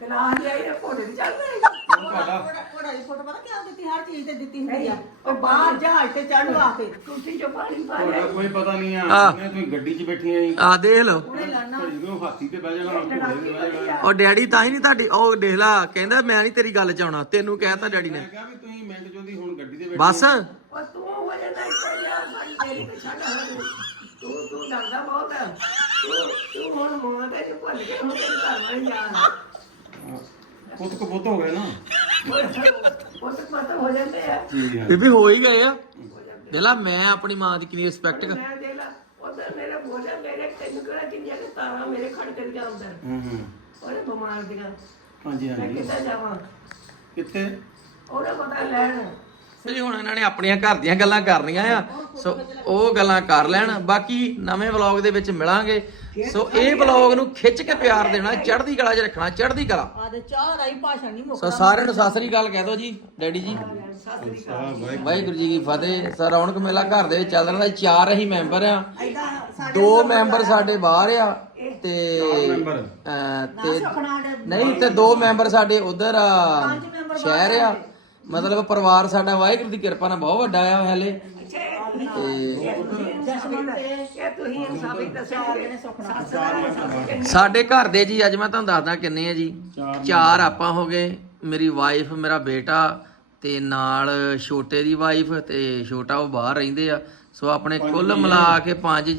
Speaker 2: ਗਲਾਸ ਲਿਆਈ ਘੋੜੇ ਤੇ ਚੜ ਲਏਗਾ
Speaker 4: ਤੁਹਾਡਾ।
Speaker 3: ਘੋੜਾ ਦੀ ਫੋਟੋ ਪਤਾ ਕਿਆ ਦਿੱਤੀ? ਹਰ ਚੀਜ਼ ਤੇ ਦਿੱਤੀ ਹੁੰਦੀ ਆ। ਉਹ ਬਾਹਰ ਜਹਾਜ਼ ਤੇ ਚੜ੍ਹ ਆ ਕੇ
Speaker 2: ਟੁੱਟੀ ਚੋਂ ਪਾਣੀ ਪਾ
Speaker 4: ਤੁਹਾਡਾ
Speaker 2: ਲਿਆ।
Speaker 4: ਕੋਈ ਪਤਾ ਨਹੀਂ ਆ।
Speaker 1: ਆਹ।
Speaker 4: ਉਹਨੇ ਤੁਸੀਂ ਗੱਡੀ 'ਚ ਬੈਠੀਆਂ ਸੀ
Speaker 1: ਆ ਦੇਖ ਲਓ।
Speaker 3: ਉਹਨੇ ਲੜਨਾ।
Speaker 4: ਜਦੋਂ ਹਾਥੀ ਤੇ ਬਹਿ ਜਾਣਾ ਘੋੜੇ ਤੇ ਬਹਿ ਜਾਣਾ।
Speaker 1: ਉਹ ਡੈਡੀ ਤਾਂ ਹੀ ਨਹੀਂ ਤੁਹਾਡੀ ਉਹ ਦੇਖ ਲਾ ਕਹਿੰਦਾ ਮੈਂ ਨਹੀਂ ਤੇਰੀ ਗੱਲ ਚ ਆਉਣਾ। ਤੈਨੂੰ ਕਹਿਤਾ ਡੈਡੀ ਨੇ।
Speaker 4: ਮੈਂ ਕਿਹਾ ਵੀ ਤੁਸੀਂ ਮਿੰਟ ਚੋਂ ਦੀ ਹੁਣ ਗੱਡੀ ਤੇ ਬੈਠੇ
Speaker 1: ਬਸ।
Speaker 2: ਉਹ ਤੂੰ ਹੋ ਜਾਂਦਾ ਇੱਥੇ ਜਾ ਸਾਡੀ ਤੇਰੀ ਤੇ ਛੱਡ ਹੁਣ ਤੂੰ। ਤੂੰ ਡਰਦਾ ਬਹੁਤ ਹੈ ਤੂੰ ਤੂੰ ਹੁਣ ਮਾਂ ਤੇ ਨੂੰ ਭੁੱਲ ਕੇ ਹੁਣ ਤੇਰੇ ਘਰ ਵਾਲੀ ਜਾ।
Speaker 4: ਪੁੱਤ ਕੋ ਪੁੱਤ ਹੋ ਗਏ ਨਾ।
Speaker 2: ਉਹ ਤਾਂ ਮਤਲਬ ਹੋ ਜਾਂਦੇ ਆ
Speaker 4: ਜੀ ਹਾਂ
Speaker 1: ਬੀਬੀ ਹੋ ਹੀ ਗਏ ਆ। ਦੇਖ ਲਾ ਮੈਂ ਆਪਣੀ ਮਾਂ ਦੀ ਕਿੰਨੀ ਰਿਸਪੈਕਟ ਕਰ
Speaker 2: ਮੈਂ ਦੇ ਲਾ ਉਧਰ ਮੇਰੇ ਬੋਲਿਆ ਮੇਰੇ ਤੈਨੂੰ ਕਿਹੜਾ ਚਿੰਨੀਆਂ ਕਿ ਤਾਰਾਂ ਮੇਰੇ ਖੜ ਕੇ ਗਿਆ ਅੰਦਰ
Speaker 4: ਹੂੰ ਹੂੰ।
Speaker 2: ਉਹਨੇ ਬਿਮਾਰ ਦੀਆਂ।
Speaker 4: ਹਾਂਜੀ
Speaker 2: ਮੈਂ
Speaker 4: ਹਾਂਜੀ
Speaker 2: ਕਿੱਦਾਂ ਜਾਵਾਂ?
Speaker 4: ਕਿੱਥੇ?
Speaker 2: ਉਹਦਾ ਪਤਾ ਲੈਣ।
Speaker 1: ਜੀ ਹੁਣ ਇਹਨਾਂ ਨੇ ਆਪਣੀਆਂ ਘਰ ਦੀਆਂ ਗੱਲਾਂ ਕਰਨੀਆਂ ਆ। ਸੋ ਉਹ ਗੱਲਾਂ ਕਰ ਲੈਣ। ਬਾਕੀ ਨਵੇਂ ਵਲੌਗ ਦੇ ਵਿੱਚ ਮਿਲਾਂਗੇ। ਸੋ ਇਹ ਵਲੌਗ ਨੂੰ ਖਿੱਚ ਕੇ ਪਿਆਰ ਦੇਣਾ ਚੜ੍ਹਦੀ ਕਲਾ 'ਚ ਰੱਖਣਾ ਚੜ੍ਹਦੀ ਕਲਾ।
Speaker 3: ਚਾਹ ਰਾਈ ਨਹੀਂ
Speaker 1: ਸੋ ਸਾਰਿਆਂ ਨੂੰ ਸਤਿ ਸ੍ਰੀ ਅਕਾਲ ਕਹਿ ਦਿਓ ਜੀ ਡੈਡੀ ਜੀ। ਵਾਹਿਗੁਰੂ ਜੀ ਕੀ ਫਤਿਹ। ਸਰ ਰੌਣਕ ਮੇਲਾ ਘਰ ਦੇ ਵਿੱਚ ਚੱਲ ਰਿਹਾ। ਚਾਰ ਹੀ ਮੈਂਬਰ ਆ। ਦੋ ਮੈਂਬਰ ਸਾਡੇ ਬਾਹਰ ਆ ਤੇ ਅਹ, ਤੇ ਨਹੀਂ ਤੇ ਦੋ ਮੈਂਬਰ ਸਾਡੇ ਉਧਰ ਆ ਸ਼ਹਿਰ ਆ। ਮਤਲਬ ਪਰਿਵਾਰ ਸਾਡਾ ਵਾਹਿਗੁਰੂ ਦੀ ਕਿਰਪਾ ਨਾਲ ਬਹੁਤ ਵੱਡਾ ਆ ਹਲੇ। ਤੇ ਸਾਡੇ ਘਰ ਦੇ ਜੀ ਅੱਜ ਮੈਂ ਤੁਹਾਨੂੰ ਦੱਸਦਾ ਕਿੰਨੇ ਆ ਜੀ। ਚਾਰ ਆਪਾਂ ਹੋ ਗਏ ਮੇਰੀ ਵਾਈਫ ਮੇਰਾ ਬੇਟਾ ਤੇ ਨਾਲ ਛੋਟੇ ਦੀ ਵਾਈਫ ਤੇ ਛੋਟਾ ਉਹ ਬਾਹਰ ਰਹਿੰਦੇ ਆ। ਸੋ ਆਪਣੇ ਕੁੱਲ ਮਿਲਾ ਕੇ ਪੰਜ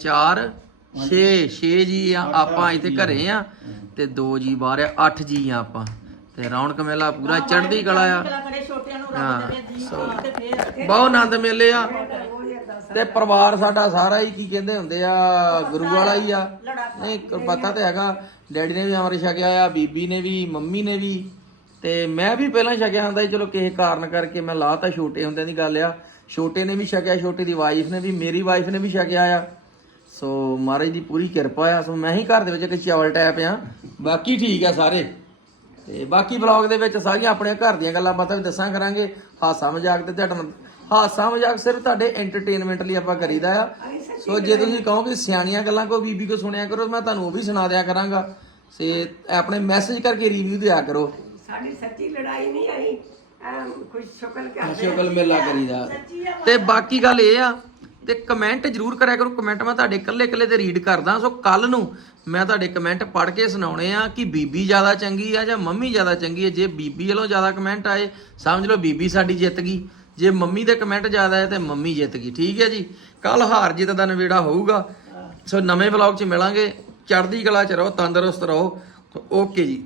Speaker 1: ਚਾਰ 6 6 ਜੀ। ਆ ਆਪਾਂ ਇੱਥੇ ਘਰੇ ਆ ਤੇ ਦੋ ਜੀ ਬਾਹਰ ਆ 8 ਜੀ ਆ ਆਪਾਂ। ਤੇ ਰੌਣਕ ਮੇਲਾ ਪੂਰਾ ਚੜ੍ਹਦੀ ਕਲਾ ਆ। ਹਾਂ, ਬਹੁਤ ਆਨੰਦ ਮੇਲੇ ਆ। ਤੇ ਪਰਿਵਾਰ ਸਾਡਾ ਸਾਰਾ ਹੀ ਕੀ ਕਹਿੰਦੇ ਹੁੰਦੇ ਆ ਗੁਰੂ ਵਾਲਾ ਹੀ ਆ। ਨਹੀਂ ਪਤਾ ਤੇ ਹੈਗਾ ਡੈਡੀ ਨੇ ਵੀ ਅਮਰ ਛਕਿਆ ਆ ਬੀਬੀ ਨੇ ਵੀ ਮੰਮੀ ਨੇ ਵੀ। ਤੇ ਮੈਂ ਵੀ ਪਹਿਲਾਂ ਛਕਿਆ ਹੁੰਦਾ ਸੀ ਚਲੋ ਕਿਸੇ ਕਾਰਨ ਕਰਕੇ ਮੈਂ ਲਾਤਾ ਛੋਟੇ ਹੁੰਦਿਆਂ ਦੀ ਗੱਲ ਆ। ਛੋਟੇ ਨੇ ਵੀ ਛਕਿਆ ਛੋਟੇ ਦੀ ਵਾਈਫ ਨੇ ਵੀ ਮੇਰੀ ਵਾਈਫ ਨੇ ਵੀ ਛਕਿਆ ਆ। ਸੋ ਮਹਾਰਾਜ ਦੀ ਪੂਰੀ ਕਿਰਪਾ ਆ। ਸੋ ਮੈਂ ਹੀ ਘਰ ਦੇ ਵਿੱਚ ਇੱਕ ਚਾਵਲ ਟੈਪ ਆ ਬਾਕੀ ਠੀਕ ਆ ਸਾਰੇ। ਤੇ ਬਾਕੀ ਵਲੌਗ ਦੇ ਵਿੱਚ ਸਾਰੀਆਂ ਆਪਣੇ ਘਰ ਦੀਆਂ ਗੱਲਾਂ ਬਾਤਾਂ ਵੀ ਦੱਸਾਂ ਕਰਾਂਗੇ। ਹਾਸਾ ਮਜ਼ਾਕ ਤੇ ਤੁਹਾਡਾ ਹਾਸਾ ਮਜ਼ਾਕ ਸਿਰਫ ਤੁਹਾਡੇ ਐਂਟਰਟੇਨਮੈਂਟ ਲਈ ਆਪਾਂ ਕਰੀਦਾ ਆ। ਸੋ ਜੇ ਤੁਸੀਂ ਕਹੋ ਕਿ ਸਿਆਣੀਆਂ ਗੱਲਾਂ ਕੋਈ ਬੀਬੀ ਕੋ ਸੁਣਿਆ ਕਰੋ ਮੈਂ ਤੁਹਾਨੂੰ ਉਹ ਵੀ ਸੁਣਾ ਦਿਆ ਕਰਾਂਗਾ। ਤੇ ਆਪਣੇ ਮੈਸੇਜ ਕਰਕੇ ਰਿਵਿਊ ਦਿਆ ਕਰੋ।
Speaker 2: ਸਾਡੀ ਸੱਚੀ ਲੜਾਈ ਨਹੀਂ ਆਈ ਕੁਝ ਸ਼ੁਕਰ ਕਰਦੇ
Speaker 1: ਸ਼ੁਕਲ ਮੇਲਾ ਕਰੀਦਾ। ਤੇ ਬਾਕੀ ਗੱਲ ਇਹ ਆ ਤੇ ਕਮੈਂਟ ਜਰੂਰ ਕਰਿਆ ਕਰੋ। ਕਮੈਂਟ ਮੈਂ ਤੁਹਾਡੇ ਇਕੱਲੇ ਇਕੱਲੇ ਤੇ ਰੀਡ ਕਰਦਾ। ਸੋ ਕੱਲ ਨੂੰ ਮੈਂ ਤੁਹਾਡੇ ਕਮੈਂਟ ਪੜ੍ਹ ਕੇ ਸੁਣਾਉਣੇ ਆ ਕਿ ਬੀਬੀ ਜ਼ਿਆਦਾ ਚੰਗੀ ਆ ਜਾਂ ਮੰਮੀ ਜ਼ਿਆਦਾ ਚੰਗੀ ਹੈ ਜੇ ਬੀਬੀ ਵੱਲੋਂ ਜ਼ਿਆਦਾ ਕਮੈਂਟ ਆਏ, ਸਮਝ ਲਓ ਬੀਬੀ ਸਾਡੀ ਜਿੱਤ ਗਈ। ਜੇ ਮੰਮੀ ਦੇ ਕਮੈਂਟ ਜ਼ਿਆਦਾ ਹੈ ਤੇ ਮੰਮੀ ਜਿੱਤ ਗਈ। ਠੀਕ ਹੈ ਜੀ? ਕੱਲ ਹਾਰ ਜਿੱਤ ਦਾ ਨਵੇੜਾ ਹੋਊਗਾ। ਸੋ ਨਵੇਂ ਵਲੌਗ 'ਚ ਮਿਲਾਂਗੇ। ਚੜ੍ਹਦੀ ਕਲਾ 'ਚ ਰਹੋ, ਤੰਦਰੁਸਤ ਰਹੋ। ਓਕੇ ਜੀ।